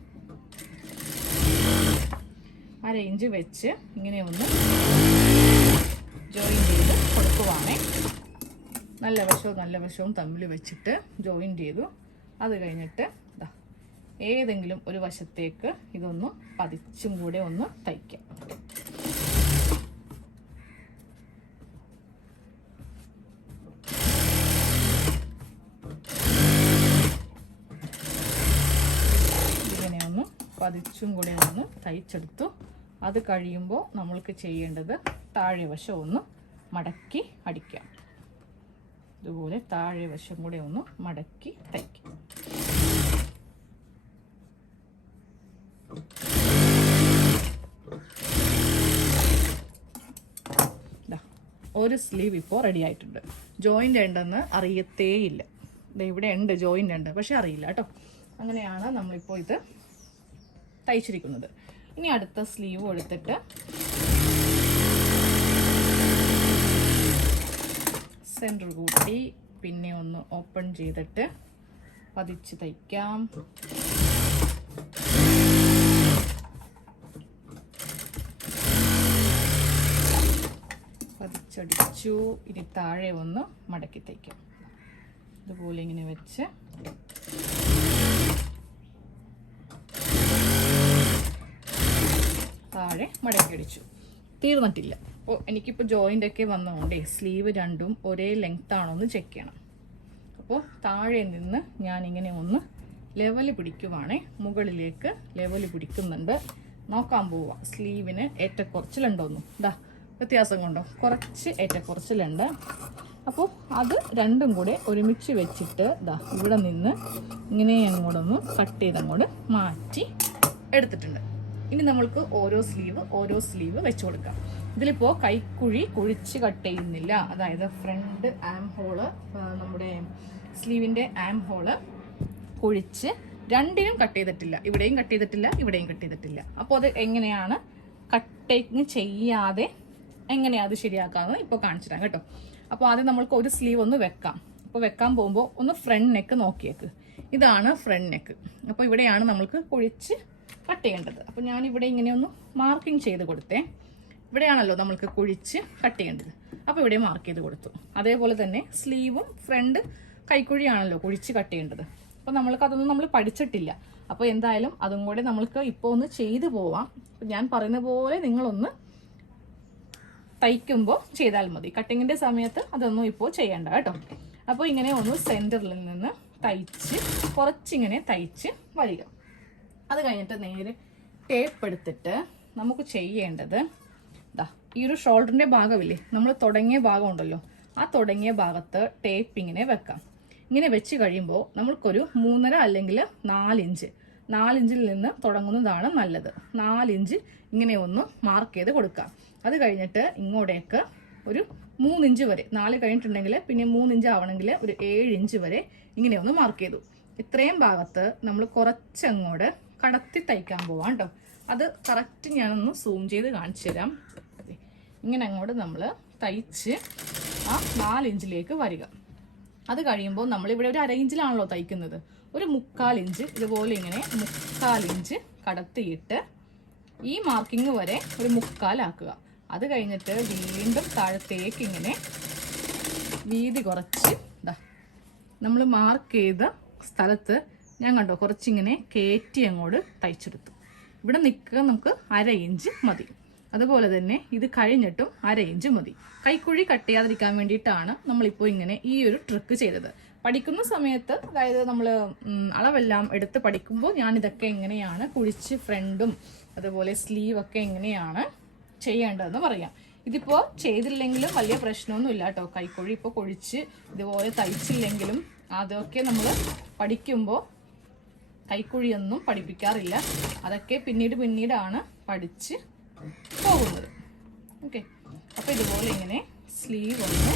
1/2 ഇഞ്ച് വെച്ച് ഇങ്ങനെ ഒന്ന് ജോയിൻ ചെയ്ത് കൊടുക്കുവാണേ. നല്ല വശവും തമ്മിൽ വെച്ചിട്ട് ജോയിൻ ചെയ്തു. അത് കഴിഞ്ഞിട്ട് ഏതെങ്കിലും ഒരു വശത്തേക്ക് ഇതൊന്ന് പതിച്ചും കൂടെ ഒന്ന് തയ്ക്കാം. പതിച്ചും കൂടെ ഒന്ന് തയ്ച്ചെടുത്തു. അത് കഴിയുമ്പോൾ നമ്മൾക്ക് ചെയ്യേണ്ടത് താഴെ വശം ഒന്ന് മടക്കി അടിക്കാം. ഇതുപോലെ താഴെ വശം കൂടെ ഒന്ന് മടക്കി തയ്ക്കാം. ഒരു സ്ലീവ് ഇപ്പോൾ റെഡി ആയിട്ടുണ്ട്. ജോയിൻ്റ് ഉണ്ടെന്ന് അറിയത്തേയില്ല. ഇവിടെ ഉണ്ട്, ജോയിൻ്റ് ഉണ്ട്, പക്ഷെ അറിയില്ല കേട്ടോ. അങ്ങനെയാണ് നമ്മളിപ്പോൾ ഇത് തയ്ച്ചിരിക്കുന്നത്. ഇനി അടുത്ത സ്ലീവ് എടുത്തിട്ട് സെൻറ്റർ കൂട്ടി പിന്നെ ഒന്ന് ഓപ്പൺ ചെയ്തിട്ട് പതിച്ച് തയ്ക്കാം. പതിച്ചടിച്ചു. ഇനി താഴെ ഒന്ന് മടക്കി തയ്ക്കാം. ഇതുപോലെ ഇങ്ങനെ വെച്ച് താഴെ മടക്കി അടിച്ചു. തീർന്നിട്ടില്ല. അപ്പോൾ എനിക്കിപ്പോൾ ജോയിൻ്റ് ഒക്കെ വന്നതുകൊണ്ടേ സ്ലീവ് രണ്ടും ഒരേ ലെങ്ത് ആണോ എന്ന് ചെക്ക് ചെയ്യണം. അപ്പോൾ താഴെ നിന്ന് ഞാനിങ്ങനെ ഒന്ന് ലെവൽ പിടിക്കുവാണേ. മുകളിലേക്ക് ലെവൽ പിടിക്കുന്നുണ്ട്. നോക്കാൻ പോവാം സ്ലീവിന് ഏറ്റക്കുറച്ചിലുണ്ടോന്നു. വ്യത്യാസം കൊണ്ടോ കുറച്ച് ഏറ്റക്കുറച്ചിലുണ്ട്. അപ്പോൾ അത് രണ്ടും കൂടെ ഒരുമിച്ച് വെച്ചിട്ട് ഇവിടെ നിന്ന് ഇങ്ങനെ അങ്ങോട്ടൊന്ന് കട്ട് ചെയ്ത് അങ്ങോട്ട് മാറ്റി എടുത്തിട്ടുണ്ട്. ഇനി നമ്മൾക്ക് ഓരോ സ്ലീവ് വെച്ച് കൊടുക്കാം. ഇതിലിപ്പോൾ കൈക്കുഴി കുഴിച്ച് കട്ട് ചെയ്യുന്നില്ല. അതായത് ഫ്രണ്ട് ആം ഹോള്, നമ്മുടെ സ്ലീവിൻ്റെ ആം ഹോള് കുഴിച്ച് രണ്ടിനും കട്ട് ചെയ്തിട്ടില്ല. ഇവിടെയും കട്ട് ചെയ്തിട്ടില്ല, ഇവിടെയും കട്ട് ചെയ്തിട്ടില്ല. അപ്പോൾ അത് എങ്ങനെയാണ് കട്ടിങ് ചെയ്യാതെ എങ്ങനെയാണ് അത് ശരിയാക്കാമെന്ന് ഇപ്പോൾ കാണിച്ചു തരാം കേട്ടോ. അപ്പോൾ ആദ്യം നമ്മൾക്ക് ഒരു സ്ലീവ് ഒന്ന് വെക്കാം. അപ്പോൾ വെക്കാൻ പോകുമ്പോൾ ഒന്ന് ഫ്രണ്ട് നെക്ക് നോക്കിയേക്ക്. ഇതാണ് ഫ്രണ്ട് നെക്ക്. അപ്പോൾ ഇവിടെയാണ് നമ്മൾക്ക് കുഴിച്ച് കട്ട് ചെയ്യേണ്ടത്. അപ്പോൾ ഞാനിവിടെ ഇങ്ങനെ ഒന്ന് മാർക്കിങ് ചെയ്ത് കൊടുത്തേ. ഇവിടെയാണല്ലോ നമ്മൾക്ക് കുഴിച്ച് കട്ട് ചെയ്യേണ്ടത്. അപ്പോൾ ഇവിടെ മാർക്ക് ചെയ്ത് കൊടുത്തു. അതേപോലെ തന്നെ സ്ലീവും ഫ്രണ്ട് കൈക്കുഴിയാണല്ലോ കുഴിച്ച് കട്ട് ചെയ്യേണ്ടത്. അപ്പോൾ നമ്മൾക്ക് അതൊന്നും നമ്മൾ പഠിച്ചിട്ടില്ല. അപ്പോൾ എന്തായാലും അതും കൂടെ നമ്മൾക്ക് ഇപ്പോൾ ഒന്ന് ചെയ്തു പോവാം. ഞാൻ പറയുന്ന പോലെ നിങ്ങളൊന്ന് തയ്ക്കുമ്പോൾ ചെയ്താൽ മതി. കട്ടിങ്ങിൻ്റെ സമയത്ത് അതൊന്നും ഇപ്പോൾ ചെയ്യേണ്ട കേട്ടോ. അപ്പോൾ ഇങ്ങനെ ഒന്ന് സെൻറ്ററിൽ നിന്ന് തയ്ച്ച് കുറച്ചിങ്ങനെ തയ്ച്ച് വരിക. അത് കഴിഞ്ഞിട്ട് നേരെ ടേപ്പ് എടുത്തിട്ട് നമുക്ക് ചെയ്യേണ്ടത് ഈ ഒരു ഷോൾഡറിൻ്റെ ഭാഗമില്ലേ, നമ്മൾ തുടങ്ങിയ ഭാഗം ഉണ്ടല്ലോ, ആ തുടങ്ങിയ ഭാഗത്ത് ടേപ്പ് ഇങ്ങനെ വെക്കാം. ഇങ്ങനെ വെച്ച് കഴിയുമ്പോൾ നമ്മൾക്കൊരു 3.5 അല്ലെങ്കിൽ 4 ഇഞ്ച്, 4 ഇഞ്ചിൽ നിന്ന് തുടങ്ങുന്നതാണ് നല്ലത്. 4 ഇഞ്ച് ഇങ്ങനെ ഒന്ന് മാർക്ക് ചെയ്ത് കൊടുക്കാം. അത് കഴിഞ്ഞിട്ട് ഇങ്ങോട്ടേക്ക് ഒരു 3 ഇഞ്ച് വരെ, 4 കഴിഞ്ഞിട്ടുണ്ടെങ്കിൽ പിന്നെ 3 ഇഞ്ച് ആവണമെങ്കിൽ ഒരു 7 ഇഞ്ച് വരെ ഇങ്ങനെ ഒന്ന് മാർക്ക് ചെയ്തു. ഇത്രയും ഭാഗത്ത് നമ്മൾ കുറച്ചങ്ങോട്ട് കടത്തി തയ്ക്കാൻ പോവാം കേട്ടോ. അത് കറക്റ്റ് ഞാനൊന്ന് സൂം ചെയ്ത് കാണിച്ചു തരാം. ഇങ്ങനെ അങ്ങോട്ട് നമ്മൾ തയ്ച്ച് ആ 4 ഇഞ്ചിലേക്ക് വരിക. അത് കഴിയുമ്പോൾ നമ്മളിവിടെ ഒരു 1/2 ഇഞ്ചിലാണല്ലോ തയ്ക്കുന്നത്, ഒരു 3/4 ഇഞ്ച് ഇതുപോലെ ഇങ്ങനെ 3/4 ഇഞ്ച് കടത്തിയിട്ട് ഈ മാർക്കിങ് വരെ ഒരു 3/4 ആക്കുക. അത് കഴിഞ്ഞിട്ട് വീണ്ടും താഴത്തേക്ക് ഇങ്ങനെ വീതി കുറച്ച് നമ്മൾ മാർക്ക് ചെയ്ത സ്ഥലത്ത് ഞാൻ കണ്ടോ കുറച്ചിങ്ങനെ കയറ്റി അങ്ങോട്ട് തയ്ച്ചെടുത്തു. ഇവിടെ നിൽക്കുക നമുക്ക് 1/2 ഇഞ്ച് മതി. അതുപോലെ തന്നെ ഇത് കഴിഞ്ഞിട്ടും 1/2 ഇഞ്ച് മതി. കൈക്കുഴി കട്ട് ചെയ്യാതിരിക്കാൻ വേണ്ടിയിട്ടാണ് നമ്മളിപ്പോൾ ഇങ്ങനെ ഈ ഒരു ട്രിക്ക് ചെയ്തത്. പഠിക്കുന്ന സമയത്ത്, അതായത് നമ്മൾ അളവെല്ലാം എടുത്ത് പഠിക്കുമ്പോൾ ഞാനിതൊക്കെ എങ്ങനെയാണ് കുഴിച്ച് ഫ്രണ്ടും അതുപോലെ സ്ലീവൊക്കെ എങ്ങനെയാണ് ചെയ്യേണ്ടതെന്ന് പറയാം. ഇതിപ്പോൾ ചെയ്തില്ലെങ്കിലും വലിയ പ്രശ്നമൊന്നും ഇല്ല കേട്ടോ. കൈക്കുഴി ഇപ്പോൾ കുഴിച്ച് ഇതുപോലെ തയ്ച്ചില്ലെങ്കിലും അതൊക്കെ നമ്മൾ പഠിക്കുമ്പോൾ കൈക്കുഴിയൊന്നും പഠിപ്പിക്കാറില്ല. അതൊക്കെ പിന്നീടാണ് പഠിച്ച് പോകുന്നത്. ഓക്കെ, അപ്പോൾ ഇതുപോലെ ഇങ്ങനെ സ്ലീവ് ഒന്ന്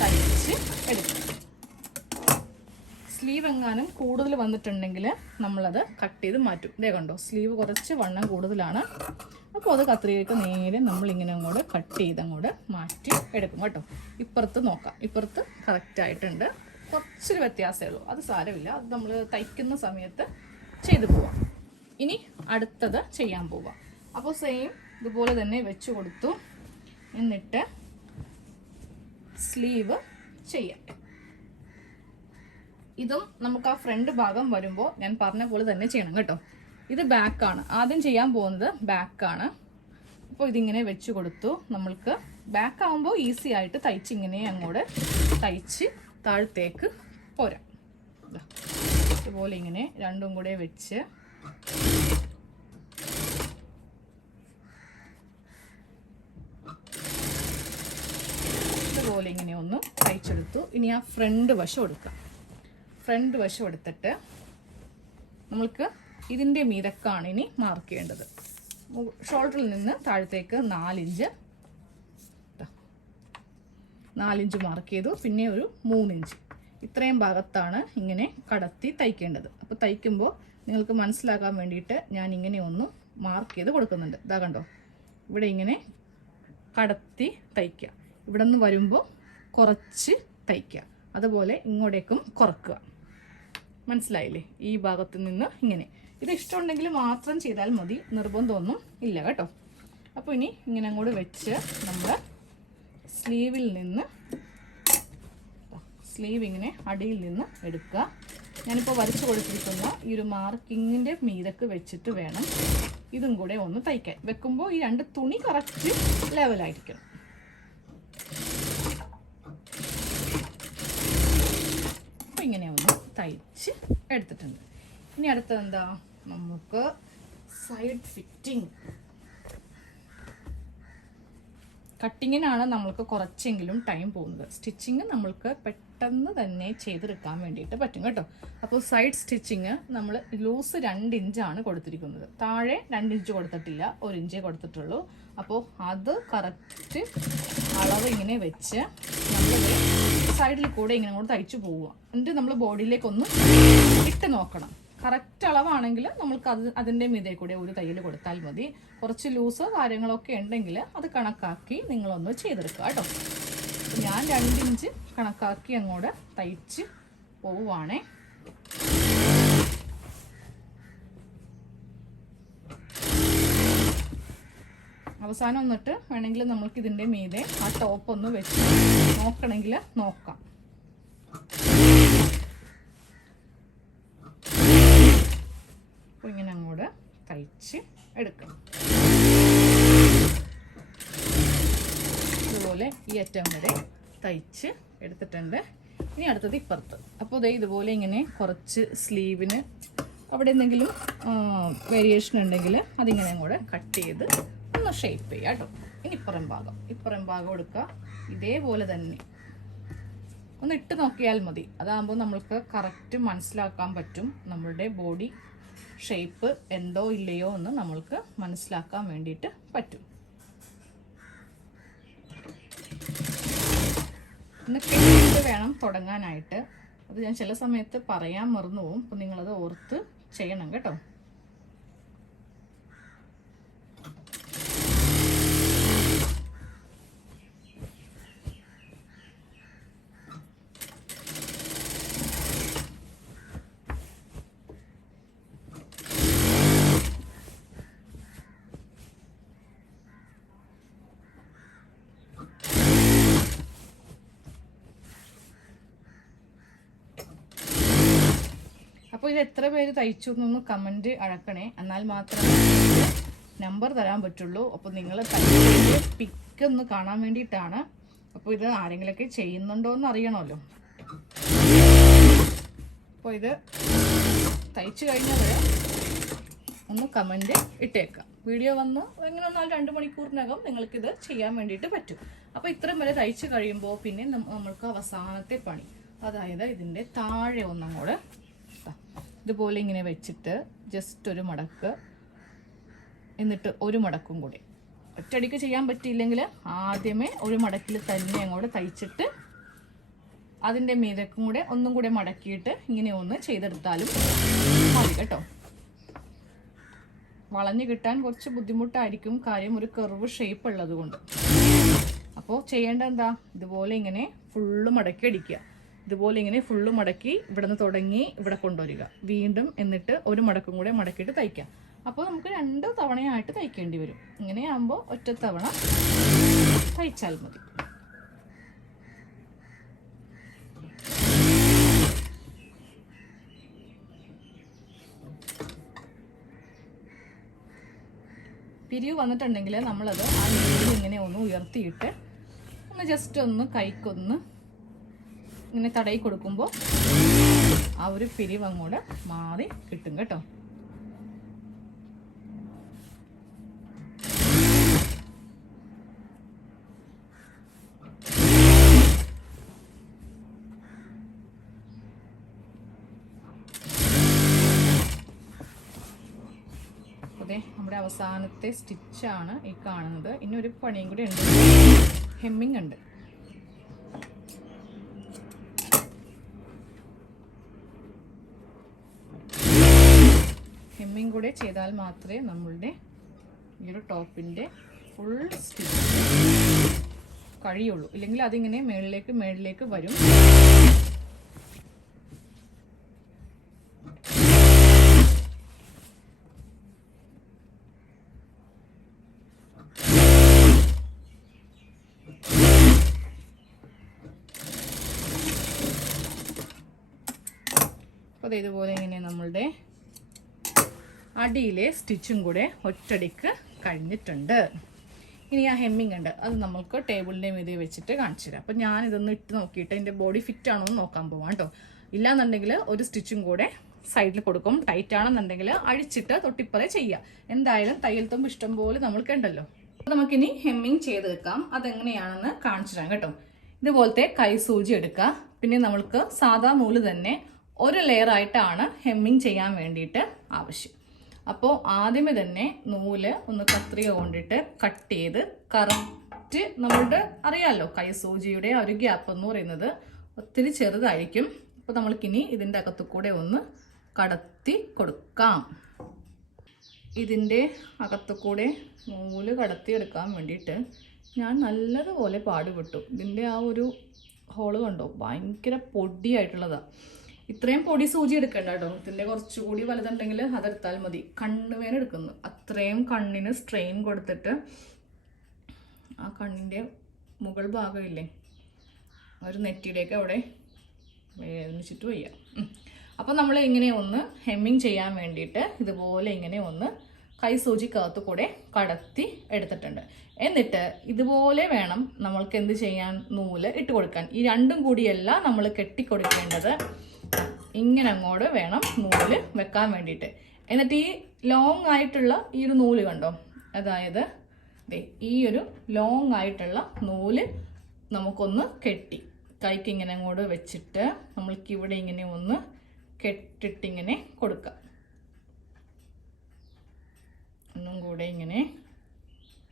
തയ്ച്ച് എടുക്കും. സ്ലീവ് എങ്ങാനും കൂടുതൽ വന്നിട്ടുണ്ടെങ്കിൽ നമ്മളത് കട്ട് ചെയ്ത് മാറ്റും. ഇതേ കണ്ടോ, സ്ലീവ് കുറച്ച് വണ്ണം കൂടുതലാണ്. അപ്പോൾ അത് കത്രികയ്ക്ക് നേരെ നമ്മളിങ്ങനെ അങ്ങോട്ട് കട്ട് ചെയ്ത് അങ്ങോട്ട് മാറ്റി എടുക്കും കേട്ടോ. ഇപ്പുറത്ത് നോക്കാം, ഇപ്പുറത്ത് കറക്റ്റായിട്ടുണ്ട്. കുറച്ചൊരു വ്യത്യാസമേ ഉള്ളൂ, അത് സാരമില്ല. അത് നമ്മൾ തയ്ക്കുന്ന സമയത്ത് ചെയ്തു പോവാം. ഇനി അടുത്തത് ചെയ്യാൻ പോവാം. അപ്പോൾ സെയിം ഇതുപോലെ തന്നെ വെച്ച് കൊടുത്തു. എന്നിട്ട് സ്ലീവ് ചെയ്യാം. ഇതും നമുക്ക് ആ ഫ്രണ്ട് ഭാഗം വരുമ്പോൾ ഞാൻ പറഞ്ഞ പോലെ തന്നെ ചെയ്യണം കേട്ടോ. ഇത് ബാക്കാണ്, ആദ്യം ചെയ്യാൻ പോകുന്നത് ബാക്കാണ്. അപ്പോൾ ഇതിങ്ങനെ വെച്ച് കൊടുത്തു. നമ്മൾക്ക് ബാക്ക് ആകുമ്പോൾ ഈസി ആയിട്ട് തയ്ച്ച് ഇങ്ങനെ അങ്ങോട്ട് തയ്ച്ച് താഴത്തേക്ക് പോരാം. ഇതുപോലെ ഇങ്ങനെ രണ്ടും കൂടെ വെച്ച് ഇതുപോലെ ഇങ്ങനെ ഒന്ന് തയ്ച്ചെടുത്തു. ഇനി ആ ഫ്രണ്ട് വശം എടുക്കാം. ഫ്രണ്ട് വശം എടുത്തിട്ട് നമ്മൾക്ക് ഇതിൻ്റെ മീതക്കാണ് ഇനി മാർക്ക് ചെയ്യേണ്ടത്. ഷോൾഡറിൽ നിന്ന് താഴത്തേക്ക് 4 ഇഞ്ച് മാർക്ക് ചെയ്തു. പിന്നെ ഒരു 3 ഇഞ്ച്, ഇത്രയും ഭാഗത്താണ് ഇങ്ങനെ കടത്തി തയ്ക്കേണ്ടത്. അപ്പോൾ തയ്ക്കുമ്പോൾ നിങ്ങൾക്ക് മനസ്സിലാക്കാൻ വേണ്ടിയിട്ട് ഞാൻ ഇങ്ങനെ ഒന്ന് മാർക്ക് ചെയ്ത് കൊടുക്കുന്നുണ്ട്. ഇതാ കണ്ടോ, ഇവിടെ ഇങ്ങനെ കടത്തി തയ്ക്കുക. ഇവിടെ നിന്ന് വരുമ്പോൾ കുറച്ച് തയ്ക്കുക, അതുപോലെ ഇങ്ങോട്ടേക്കും കുറക്കുക. മനസ്സിലായില്ലേ? ഈ ഭാഗത്ത് നിന്ന് ഇങ്ങനെ. ഇത് ഇഷ്ടമുണ്ടെങ്കിൽ മാത്രം ചെയ്താൽ മതി, നിർബന്ധമൊന്നും ഇല്ല കേട്ടോ. അപ്പോൾ ഇനി ഇങ്ങനെ അങ്ങോട്ട് വെച്ച് നമ്മൾ സ്ലീവിൽ നിന്ന് സ്ലീവ് ഇങ്ങനെ അടിയിൽ നിന്ന് എടുക്കുക. ഞാനിപ്പോൾ വരച്ചു കൊടുത്തിരിക്കുന്ന ഈ ഒരു മാർക്കിങ്ങിൻ്റെ മീതക്ക് വെച്ചിട്ട് വേണം ഇതും കൂടെ ഒന്ന് തയ്ക്കാൻ. വെക്കുമ്പോൾ ഈ 2 തുണി കറക്റ്റ് ലെവലായിരിക്കണം. അപ്പോൾ ഇങ്ങനെ ഒന്ന് തയ്ച്ച് എടുത്തിട്ടുണ്ട്. ഇനി അടുത്തത് എന്താ, നമുക്ക് സൈഡ് ഫിറ്റിംഗ്. കട്ടിങ്ങിനാണ് നമ്മൾക്ക് കുറച്ചെങ്കിലും ടൈം പോകുന്നത്. സ്റ്റിച്ചിങ് നമ്മൾക്ക് പെട്ടെന്ന് തന്നെ ചെയ്തെടുക്കാൻ വേണ്ടിയിട്ട് പറ്റും കേട്ടോ. അപ്പോൾ സൈഡ് സ്റ്റിച്ചിങ് നമ്മൾ ലൂസ് 2 ഇഞ്ചാണ് കൊടുത്തിരിക്കുന്നത്. താഴെ 2 ഇഞ്ച് കൊടുത്തിട്ടില്ല, 1 ഇഞ്ചേ കൊടുത്തിട്ടുള്ളൂ. അപ്പോൾ അത് കറക്റ്റ് അളവ് ഇങ്ങനെ വെച്ച് നമ്മൾ സൈഡിൽ കൂടെ ഇങ്ങനെ കൂടെ തയ്ച്ചു പോവുക. എന്നിട്ട് നമ്മൾ ബോഡിയിലേക്കൊന്ന് ഇട്ട് നോക്കണം. കറക്റ്റ് അളവാണെങ്കിൽ നമ്മൾക്ക് അതിൻ്റെ മീതെ കൂടെ ഒരു തയ്യൽ കൊടുത്താൽ മതി. കുറച്ച് ലൂസ് കാര്യങ്ങളൊക്കെ ഉണ്ടെങ്കിൽ അത് കണക്കാക്കി നിങ്ങളൊന്ന് ചെയ്തെടുക്കുക കേട്ടോ. ഞാൻ 2 ഇഞ്ച് കണക്കാക്കി അങ്ങോട്ട് തയ്ച്ച് പോവുകയാണേ. അവസാനം വന്നിട്ട് വേണമെങ്കിൽ നമുക്ക് ഇതിൻ്റെ മീതെ ആ ടോപ്പ് ഒന്ന് വെച്ച് നോക്കണമെങ്കിൽ നോക്കാം. അപ്പോൾ ഇങ്ങനെ അങ്ങോട്ട് തയ്ച്ച് എടുക്കണം. അതുപോലെ ഈ അറ്റം വരെ തയ്ച്ച് എടുത്തിട്ടുണ്ട്. ഇനി അടുത്തത് ഇപ്പുറത്ത്. അപ്പോൾ ഇതേ ഇതുപോലെ ഇങ്ങനെ കുറച്ച് സ്ലീവിന് അവിടെ എന്തെങ്കിലും വേരിയേഷൻ ഉണ്ടെങ്കിൽ അതിങ്ങനെ കൂടെ കട്ട് ചെയ്ത് ഒന്ന് ഷേപ്പ് ചെയ്യുക കേട്ടോ. ഇനി ഇപ്പുറം ഭാഗം എടുക്കുക. ഇതേപോലെ തന്നെ ഒന്ന് ഇട്ട് നോക്കിയാൽ മതി. അതാകുമ്പോൾ നമ്മൾക്ക് കറക്റ്റ് മനസ്സിലാക്കാൻ പറ്റും നമ്മളുടെ ബോഡി ഷേപ്പ് എന്തോ ഇല്ലയോ എന്ന് നമ്മൾക്ക് മനസ്സിലാക്കാൻ വേണ്ടിയിട്ട് പറ്റും. എന്നൊക്കെ വേണം തുടങ്ങാനായിട്ട്. അത് ഞാൻ ചില സമയത്ത് പറയാൻ മറന്നു പോകും. അപ്പം നിങ്ങളത് ഓർത്ത് ചെയ്യണം കേട്ടോ. അപ്പോൾ ഇത് എത്ര പേര് തയ്ച്ചു എന്നൊന്ന് കമൻറ്റ് അഴക്കണേ. എന്നാൽ മാത്രമേ നമ്പർ തരാൻ പറ്റുള്ളൂ. അപ്പോൾ നിങ്ങൾ തയ്ച്ചതിൻ്റെ പിക്ക് ഒന്ന് കാണാൻ വേണ്ടിയിട്ടാണ്. അപ്പോൾ ഇത് ആരെങ്കിലുമൊക്കെ ചെയ്യുന്നുണ്ടോ എന്ന് അറിയണമല്ലോ. അപ്പോൾ ഇത് തയ്ച്ചു കഴിഞ്ഞവർ ഒന്ന് കമൻറ്റ് ഇട്ടേക്കാം. വീഡിയോ വന്ന് എങ്ങനെ വന്നാൽ 2 മണിക്കൂറിനകം നിങ്ങൾക്കിത് ചെയ്യാൻ വേണ്ടിയിട്ട് പറ്റും. അപ്പോൾ ഇത്രയും വരെ തയ്ച്ചു കഴിയുമ്പോൾ പിന്നെ നമ്മൾക്ക് അവസാനത്തെ പണി, അതായത് ഇതിൻ്റെ താഴെ ഒന്നങ്ങോട്ട് ഇതുപോലെ ഇങ്ങനെ വെച്ചിട്ട് ജസ്റ്റ് ഒരു മടക്ക്, എന്നിട്ട് ഒരു മടക്കും കൂടി. ഒറ്റയടിക്ക് ചെയ്യാൻ പറ്റിയില്ലെങ്കിൽ ആദ്യമേ ഒരു മടക്കിൽ തന്നെ അങ്ങോട്ട് തയ്ച്ചിട്ട് അതിൻ്റെ മീതക്കും കൂടെ ഒന്നും കൂടെ മടക്കിയിട്ട് ഇങ്ങനെ ഒന്ന് ചെയ്തെടുത്താലും മതി കേട്ടോ. വളഞ്ഞു കിട്ടാൻ കുറച്ച് ബുദ്ധിമുട്ടായിരിക്കും, കാര്യം ഒരു കർവ് ഷേപ്പ് ഉള്ളത് കൊണ്ട്. അപ്പോൾ ചെയ്യേണ്ട എന്താ, ഇതുപോലെ ഇങ്ങനെ ഫുള്ള് മടക്കി അടിക്കുക. ഇതുപോലെ ഇങ്ങനെ ഫുള്ള് മടക്കി ഇവിടെ നിന്ന് തുടങ്ങി ഇവിടെ കൊണ്ടുവരിക വീണ്ടും, എന്നിട്ട് ഒരു മടക്കും കൂടെ മടക്കിയിട്ട് തയ്ക്കാം. അപ്പോൾ നമുക്ക് 2 തവണയായിട്ട് തയ്ക്കേണ്ടി വരും. ഇങ്ങനെയാകുമ്പോൾ ഒറ്റ തവണ തയ്ച്ചാൽ മതി. പിരിവ് വന്നിട്ടുണ്ടെങ്കിൽ നമ്മളത് ആ നീര് ഇങ്ങനെ ഒന്ന് ഉയർത്തിയിട്ട് ഒന്ന് ജസ്റ്റ് ഒന്ന് കൈക്കൊന്ന് ഇങ്ങനെ തടയി കൊടുക്കുമ്പോൾ ആ ഒരു പിരിവ് അങ്ങോട്ട് മാറി കിട്ടും കേട്ടോ. അതെ, നമ്മുടെ അവസാനത്തെ സ്റ്റിച്ചാണ് ഈ കാണുന്നത്. ഇനി ഒരു പണിയും കൂടി ഉണ്ട്, ഹെമ്മിങ് ഉണ്ട്. ഹെമ്മിങ് കൂടെ ചെയ്താൽ മാത്രമേ നമ്മളുടെ ഈ ഒരു ടോപ്പിൻ്റെ ഫുൾ സ്റ്റിച്ച് കഴിയുള്ളൂ. ഇല്ലെങ്കിൽ അതിങ്ങനെ മേളിലേക്ക് വരും. അപ്പോൾ ഇതുപോലെ ഇങ്ങനെ നമ്മളുടെ അടിയിലെ സ്റ്റിച്ചും കൂടെ ഒറ്റടിക്ക് കഴിഞ്ഞിട്ടുണ്ട്. ഇനി ആ ഹെമ്മിങ് ഉണ്ട്, അത് നമുക്ക് ടേബിളിൻ്റെ മീതെ വെച്ചിട്ട് കാണിച്ചു തരാം. അപ്പോൾ ഞാനിതൊന്ന് ഇട്ട് നോക്കിയിട്ട് എൻ്റെ ബോഡി ഫിറ്റ് ആണോ എന്ന് നോക്കാൻ പോവാം കേട്ടോ. ഇല്ലാന്നുണ്ടെങ്കിൽ ഒരു സ്റ്റിച്ചും കൂടെ സൈഡിൽ കൊടുക്കും. ടൈറ്റ് ആണെന്നുണ്ടെങ്കിൽ അഴിച്ചിട്ട് തൊട്ടിപ്പറേ ചെയ്യാം. എന്തായാലും തയ്യൽ തുമ്പ് ഇഷ്ടം പോലെ നമ്മൾക്ക് ഉണ്ടല്ലോ. അപ്പോൾ നമുക്കിനി ഹെമ്മിങ് ചെയ്ത് വെക്കാം. അതെങ്ങനെയാണെന്ന് കാണിച്ചു തരാം കേട്ടോ. ഇതുപോലത്തെ കൈ സൂചി എടുക്കുക. പിന്നെ നമ്മൾക്ക് സാധാ നൂല് തന്നെ ഒരു ലെയറായിട്ടാണ് ഹെമ്മിങ് ചെയ്യാൻ വേണ്ടിയിട്ട് ആവശ്യം. അപ്പോൾ ആദ്യമേ തന്നെ നൂല് ഒന്ന് കത്രിക കൊണ്ടിട്ട് കട്ട് ചെയ്ത് കറക്റ്റ്, നമ്മളുടെ അറിയാമല്ലോ കൈ സൂചിയുടെ ഒരു ഗ്യാപ്പ് എന്ന് പറയുന്നത് ഒത്തിരി ചെറുതായിരിക്കും. അപ്പോൾ നമ്മൾക്കിനി ഇതിൻ്റെ അകത്തു കൂടെ ഒന്ന് കടത്തി കൊടുക്കാം. ഇതിൻ്റെ അകത്തു കൂടെ നൂല് കടത്തിയെടുക്കാൻ വേണ്ടിയിട്ട് ഞാൻ നല്ലതുപോലെ പാടുപെട്ടു. ഇതിൻ്റെ ആ ഒരു ഹോള് കണ്ടോ, ഭയങ്കര പൊടിയായിട്ടുള്ളതാണ്. ഇത്രയും പൊടി സൂചി എടുക്കണ്ട കേട്ടോ. ഇതിൻ്റെ കുറച്ചുകൂടി വലുതുണ്ടെങ്കിൽ അതെടുത്താൽ മതി. കണ്ണുവേന എടുക്കുന്നു, അത്രയും കണ്ണിന് സ്ട്രെയിൻ കൊടുത്തിട്ട് ആ കണ്ണിൻ്റെ മുകൾ ഭാഗമില്ലേ, ഒരു നെറ്റിയിലേക്ക് അവിടെ വേദനിച്ചിട്ട് വയ്യ. അപ്പോൾ നമ്മൾ ഇങ്ങനെ ഒന്ന് ഹെമ്മിങ് ചെയ്യാൻ വേണ്ടിയിട്ട് ഇതുപോലെ ഇങ്ങനെ ഒന്ന് കൈ സൂചിക്കകത്ത് കൂടെ കടത്തി എടുത്തിട്ടുണ്ട്. എന്നിട്ട് ഇതുപോലെ വേണം നമ്മൾക്ക് എന്ത് ചെയ്യാൻ, നൂല് ഇട്ട് കൊടുക്കാൻ. ഈ രണ്ടും കൂടിയല്ല നമ്മൾ കെട്ടിക്കൊടുക്കേണ്ടത്, ഇങ്ങനെ അങ്ങോട്ട് വേണം നൂല് വെക്കാൻ വേണ്ടിയിട്ട്. എന്നിട്ട് ഈ ലോങ് ആയിട്ടുള്ള ഈ ഒരു നൂല് കണ്ടോ, അതായത് ഈ ഒരു ലോങ് ആയിട്ടുള്ള നൂല് നമുക്കൊന്ന് കെട്ടി കൈക്ക് ഇങ്ങനെ അങ്ങോട്ട് വെച്ചിട്ട് നമ്മൾക്ക് ഇവിടെ ഇങ്ങനെ ഒന്ന് കെട്ടിട്ടിങ്ങനെ കൊടുക്കാം. ഒന്നും കൂടെ ഇങ്ങനെ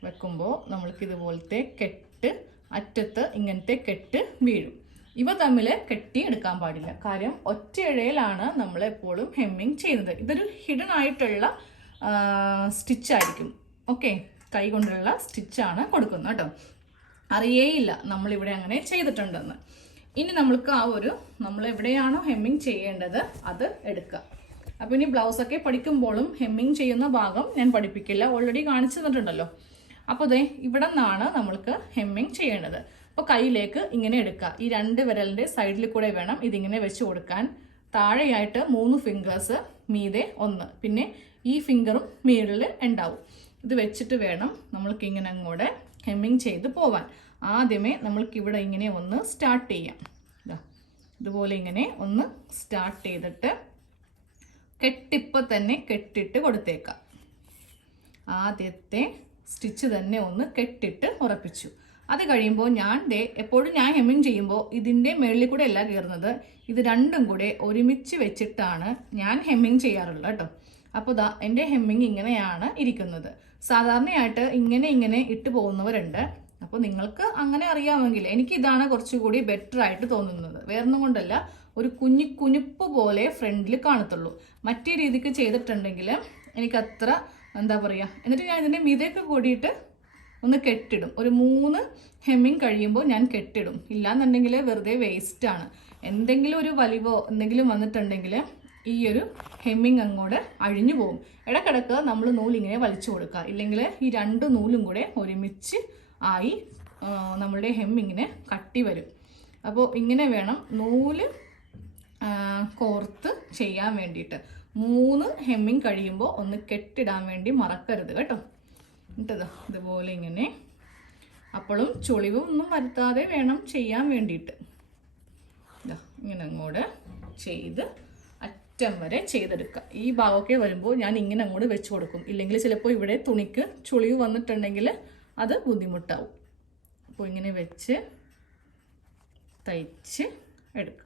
വെക്കുമ്പോൾ നമ്മൾക്ക് ഇതുപോലത്തെ കെട്ട്, അറ്റത്ത് ഇങ്ങനത്തെ കെട്ട് വീഴും. ഇവ തമ്മിൽ കെട്ടി എടുക്കാൻ പാടില്ല. കാര്യം ഒറ്റയിഴയിലാണ് നമ്മൾ എപ്പോഴും ഹെമ്മിങ് ചെയ്യുന്നത്. ഇതൊരു ഹിഡൻ ആയിട്ടുള്ള സ്റ്റിച്ചായിരിക്കും. ഓക്കെ, കൈ കൊണ്ടുള്ള സ്റ്റിച്ചാണ് കൊടുക്കുന്നത് കേട്ടോ. അറിയേയില്ല നമ്മളിവിടെ അങ്ങനെ ചെയ്തിട്ടുണ്ടെന്ന്. ഇനി നമ്മൾക്ക് നമ്മൾ എവിടെയാണോ ഹെമ്മിങ് ചെയ്യേണ്ടത് അത് എടുക്കുക. അപ്പോൾ ഇനി ബ്ലൗസൊക്കെ പഠിക്കുമ്പോഴും ഹെമ്മിങ് ചെയ്യുന്ന ഭാഗം ഞാൻ പഠിപ്പിക്കില്ല, ഓൾറെഡി കാണിച്ചു തന്നിട്ടുണ്ടല്ലോ. അപ്പോൾ ഇവിടെ നിന്നാണ് നമ്മൾക്ക് ഹെമ്മിങ് ചെയ്യേണ്ടത്. അപ്പോൾ കയ്യിലേക്ക് ഇങ്ങനെ എടുക്കുക. ഈ 2 വിരലിൻ്റെ സൈഡിൽ കൂടെ വേണം ഇതിങ്ങനെ വെച്ച് കൊടുക്കാൻ. താഴെയായിട്ട് 3 ഫിംഗേഴ്സ്, മീതെ 1, പിന്നെ ഈ ഫിംഗറും മീഡിൽ ഉണ്ടാവും. ഇത് വെച്ചിട്ട് വേണം നമ്മൾക്ക് ഇങ്ങനെ അങ്ങോട്ട് ഹെമ്മിങ് ചെയ്ത് പോവാൻ. ആദ്യമേ നമ്മൾക്കിവിടെ ഇങ്ങനെ ഒന്ന് സ്റ്റാർട്ട് ചെയ്യാം. ഇതുപോലെ ഇങ്ങനെ ഒന്ന് സ്റ്റാർട്ട് ചെയ്തിട്ട് കെട്ടിപ്പോൾ തന്നെ കെട്ടിട്ട് കൊടുത്തേക്കാം. ആദ്യത്തെ സ്റ്റിച്ച് തന്നെ ഒന്ന് കെട്ടിട്ട് ഉറപ്പിച്ചു. അത് കഴിയുമ്പോൾ എപ്പോഴും ഞാൻ ഹെമ്മിങ് ചെയ്യുമ്പോൾ ഇതിൻ്റെ മുകളിൽ കൂടെ അല്ല കയറുന്നത്, ഇത് രണ്ടും കൂടെ ഒരുമിച്ച് വെച്ചിട്ടാണ് ഞാൻ ഹെമ്മിങ് ചെയ്യാറുള്ളത് കേട്ടോ. അപ്പോൾ എൻ്റെ ഹെമ്മിങ് ഇങ്ങനെയാണ് ഇരിക്കുന്നത്. സാധാരണയായിട്ട് ഇങ്ങനെ ഇട്ട് പോകുന്നവരുണ്ട്. അപ്പോൾ നിങ്ങൾക്ക് അങ്ങനെ അറിയാമെങ്കിൽ, എനിക്ക് ഇതാണ് കുറച്ചുകൂടി ബെറ്റർ ആയിട്ട് തോന്നുന്നത്. വേറൊന്നും കൊണ്ടല്ല, ഒരു കുനിപ്പ് പോലെ ഫ്രണ്ടിൽ കാണത്തുള്ളൂ. മറ്റേ രീതിക്ക് ചെയ്തിട്ടുണ്ടെങ്കിൽ എനിക്കത്ര എന്താ പറയുക. എന്നിട്ട് ഞാൻ ഇതിൻ്റെ മീതയൊക്കെ കൂടിയിട്ട് ഒന്ന് കെട്ടിടും. ഒരു 3 ഹെമ്മിങ് കഴിയുമ്പോൾ ഞാൻ കെട്ടിടും. ഇല്ലാന്നുണ്ടെങ്കിൽ വെറുതെ വേസ്റ്റാണ്. എന്തെങ്കിലും ഒരു വലിവോ എന്തെങ്കിലും വന്നിട്ടുണ്ടെങ്കിൽ ഈ ഒരു ഹെമ്മിങ് അങ്ങോട്ട് അഴിഞ്ഞു പോകും. ഇടക്കിടക്ക് നമ്മൾ നൂലിങ്ങനെ വലിച്ചു കൊടുക്കുക. ഇല്ലെങ്കിൽ ഈ 2 നൂലും കൂടെ ഒരുമിച്ച് ആയി നമ്മളുടെ ഹെമ്മിങ്ങിന് കട്ടി വരും. അപ്പോൾ ഇങ്ങനെ വേണം നൂല് കോർത്ത് ചെയ്യാൻ വേണ്ടിയിട്ട്. 3 ഹെമ്മിങ് കഴിയുമ്പോൾ ഒന്ന് കെട്ടിടാൻ വേണ്ടി മറക്കരുത് കേട്ടോ. എന്നിട്ടത് ഇതുപോലെ ഇങ്ങനെ, അപ്പോഴും ചുളിവൊന്നും വരുത്താതെ വേണം ചെയ്യാൻ വേണ്ടിയിട്ട്. ഇങ്ങനെ അങ്ങോട്ട് ചെയ്ത് അറ്റം വരെ ചെയ്തെടുക്കുക. ഈ ഭാഗമൊക്കെ വരുമ്പോൾ ഞാൻ ഇങ്ങനെ അങ്ങോട്ട് വെച്ച് കൊടുക്കും. ഇല്ലെങ്കിൽ ചിലപ്പോൾ ഇവിടെ തുണിക്ക് ചുളിവ് വന്നിട്ടുണ്ടെങ്കിൽ അത് ബുദ്ധിമുട്ടാവും. അപ്പോൾ ഇങ്ങനെ വെച്ച് തയ്ച്ച് എടുക്കുക.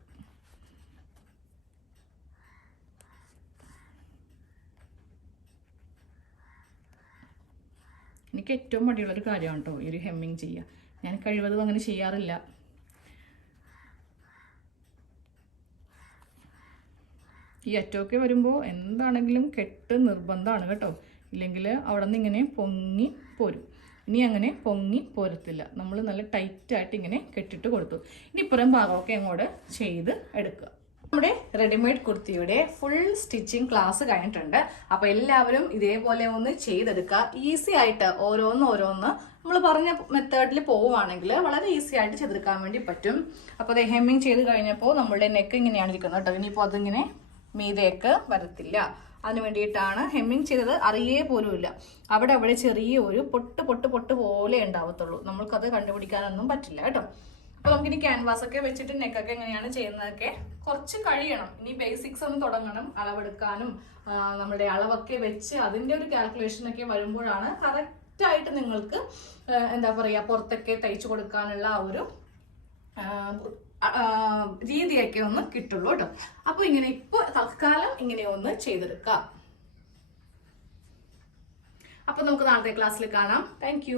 എനിക്ക് ഏറ്റവും മടിയുള്ളൊരു കാര്യമാണ് കേട്ടോ ഈ ഒരു ഹെമ്മിങ് ചെയ്യുക. ഞാൻ കഴിവതും അങ്ങനെ ചെയ്യാറില്ല. ഈ അറ്റമൊക്കെ വരുമ്പോൾ എന്താണെങ്കിലും കെട്ട് നിർബന്ധമാണ് കേട്ടോ. ഇല്ലെങ്കിൽ അവിടെ നിന്ന് ഇങ്ങനെ പൊങ്ങി പോരും. ഇനി അങ്ങനെ പൊങ്ങി പോരത്തില്ല. നമ്മൾ നല്ല ടൈറ്റായിട്ട് ഇങ്ങനെ കെട്ടിട്ട് കൊടുത്തു. ഇനി ഇപ്പുറം ഭാഗമൊക്കെ അങ്ങോട്ട് ചെയ്ത് എടുക്കുക. നമ്മുടെ റെഡിമെയ്ഡ് കുർത്തിയുടെ ഫുൾ സ്റ്റിച്ചിങ് ക്ലാസ് കഴിഞ്ഞിട്ടുണ്ട്. അപ്പോൾ എല്ലാവരും ഇതേപോലെ ഒന്ന് ചെയ്തെടുക്കുക. ഈസി ആയിട്ട് ഓരോന്ന് നമ്മൾ പറഞ്ഞ മെത്തേഡിൽ പോവുകയാണെങ്കിൽ വളരെ ഈസി ആയിട്ട് ചെയ്തെടുക്കാൻ വേണ്ടി പറ്റും. അപ്പോൾ അത് ഹെമ്മിങ് ചെയ്ത് കഴിഞ്ഞപ്പോൾ നമ്മളുടെ നെക്ക് ഇങ്ങനെയാണ് ഇരിക്കുന്നത് കേട്ടോ. ഇനിയിപ്പോൾ അതിങ്ങനെ മീതേക്ക് വരത്തില്ല. അതിന് വേണ്ടിയിട്ടാണ് ഹെമ്മിങ് ചെയ്തത്. അറിയേ പോലുമില്ല. അവിടെ ചെറിയ ഒരു പൊട്ട് പോലെ ഉണ്ടാവത്തുള്ളൂ. നമ്മൾക്കത് കണ്ടുപിടിക്കാനൊന്നും പറ്റില്ല കേട്ടോ. അപ്പോൾ നമുക്കിനി ക്യാൻവാസ് ഒക്കെ വെച്ചിട്ട് നെക്കൊക്കെ എങ്ങനെയാണ് ചെയ്യുന്നതൊക്കെ കുറച്ച് കഴിയണം. ഇനി ബേസിക്സ് ഒന്ന് തുടങ്ങണം. അളവെടുക്കാനും നമ്മുടെ അളവൊക്കെ വെച്ച് അതിൻ്റെ ഒരു കാൽക്കുലേഷനൊക്കെ വരുമ്പോഴാണ് കറക്റ്റായിട്ട് നിങ്ങൾക്ക് എന്താ പറയുക പുറത്തൊക്കെ തയ്ച്ചു കൊടുക്കാനുള്ള ആ ഒരു രീതിയൊക്കെ ഒന്ന് കിട്ടുള്ളൂ കേട്ടോ. അപ്പോൾ ഇങ്ങനെ ഇപ്പോൾ തൽക്കാലം ഇങ്ങനെ ഒന്ന് ചെയ്തെടുക്കാം. അപ്പോൾ നമുക്ക് നാളത്തെ ക്ലാസ്സിൽ കാണാം. താങ്ക്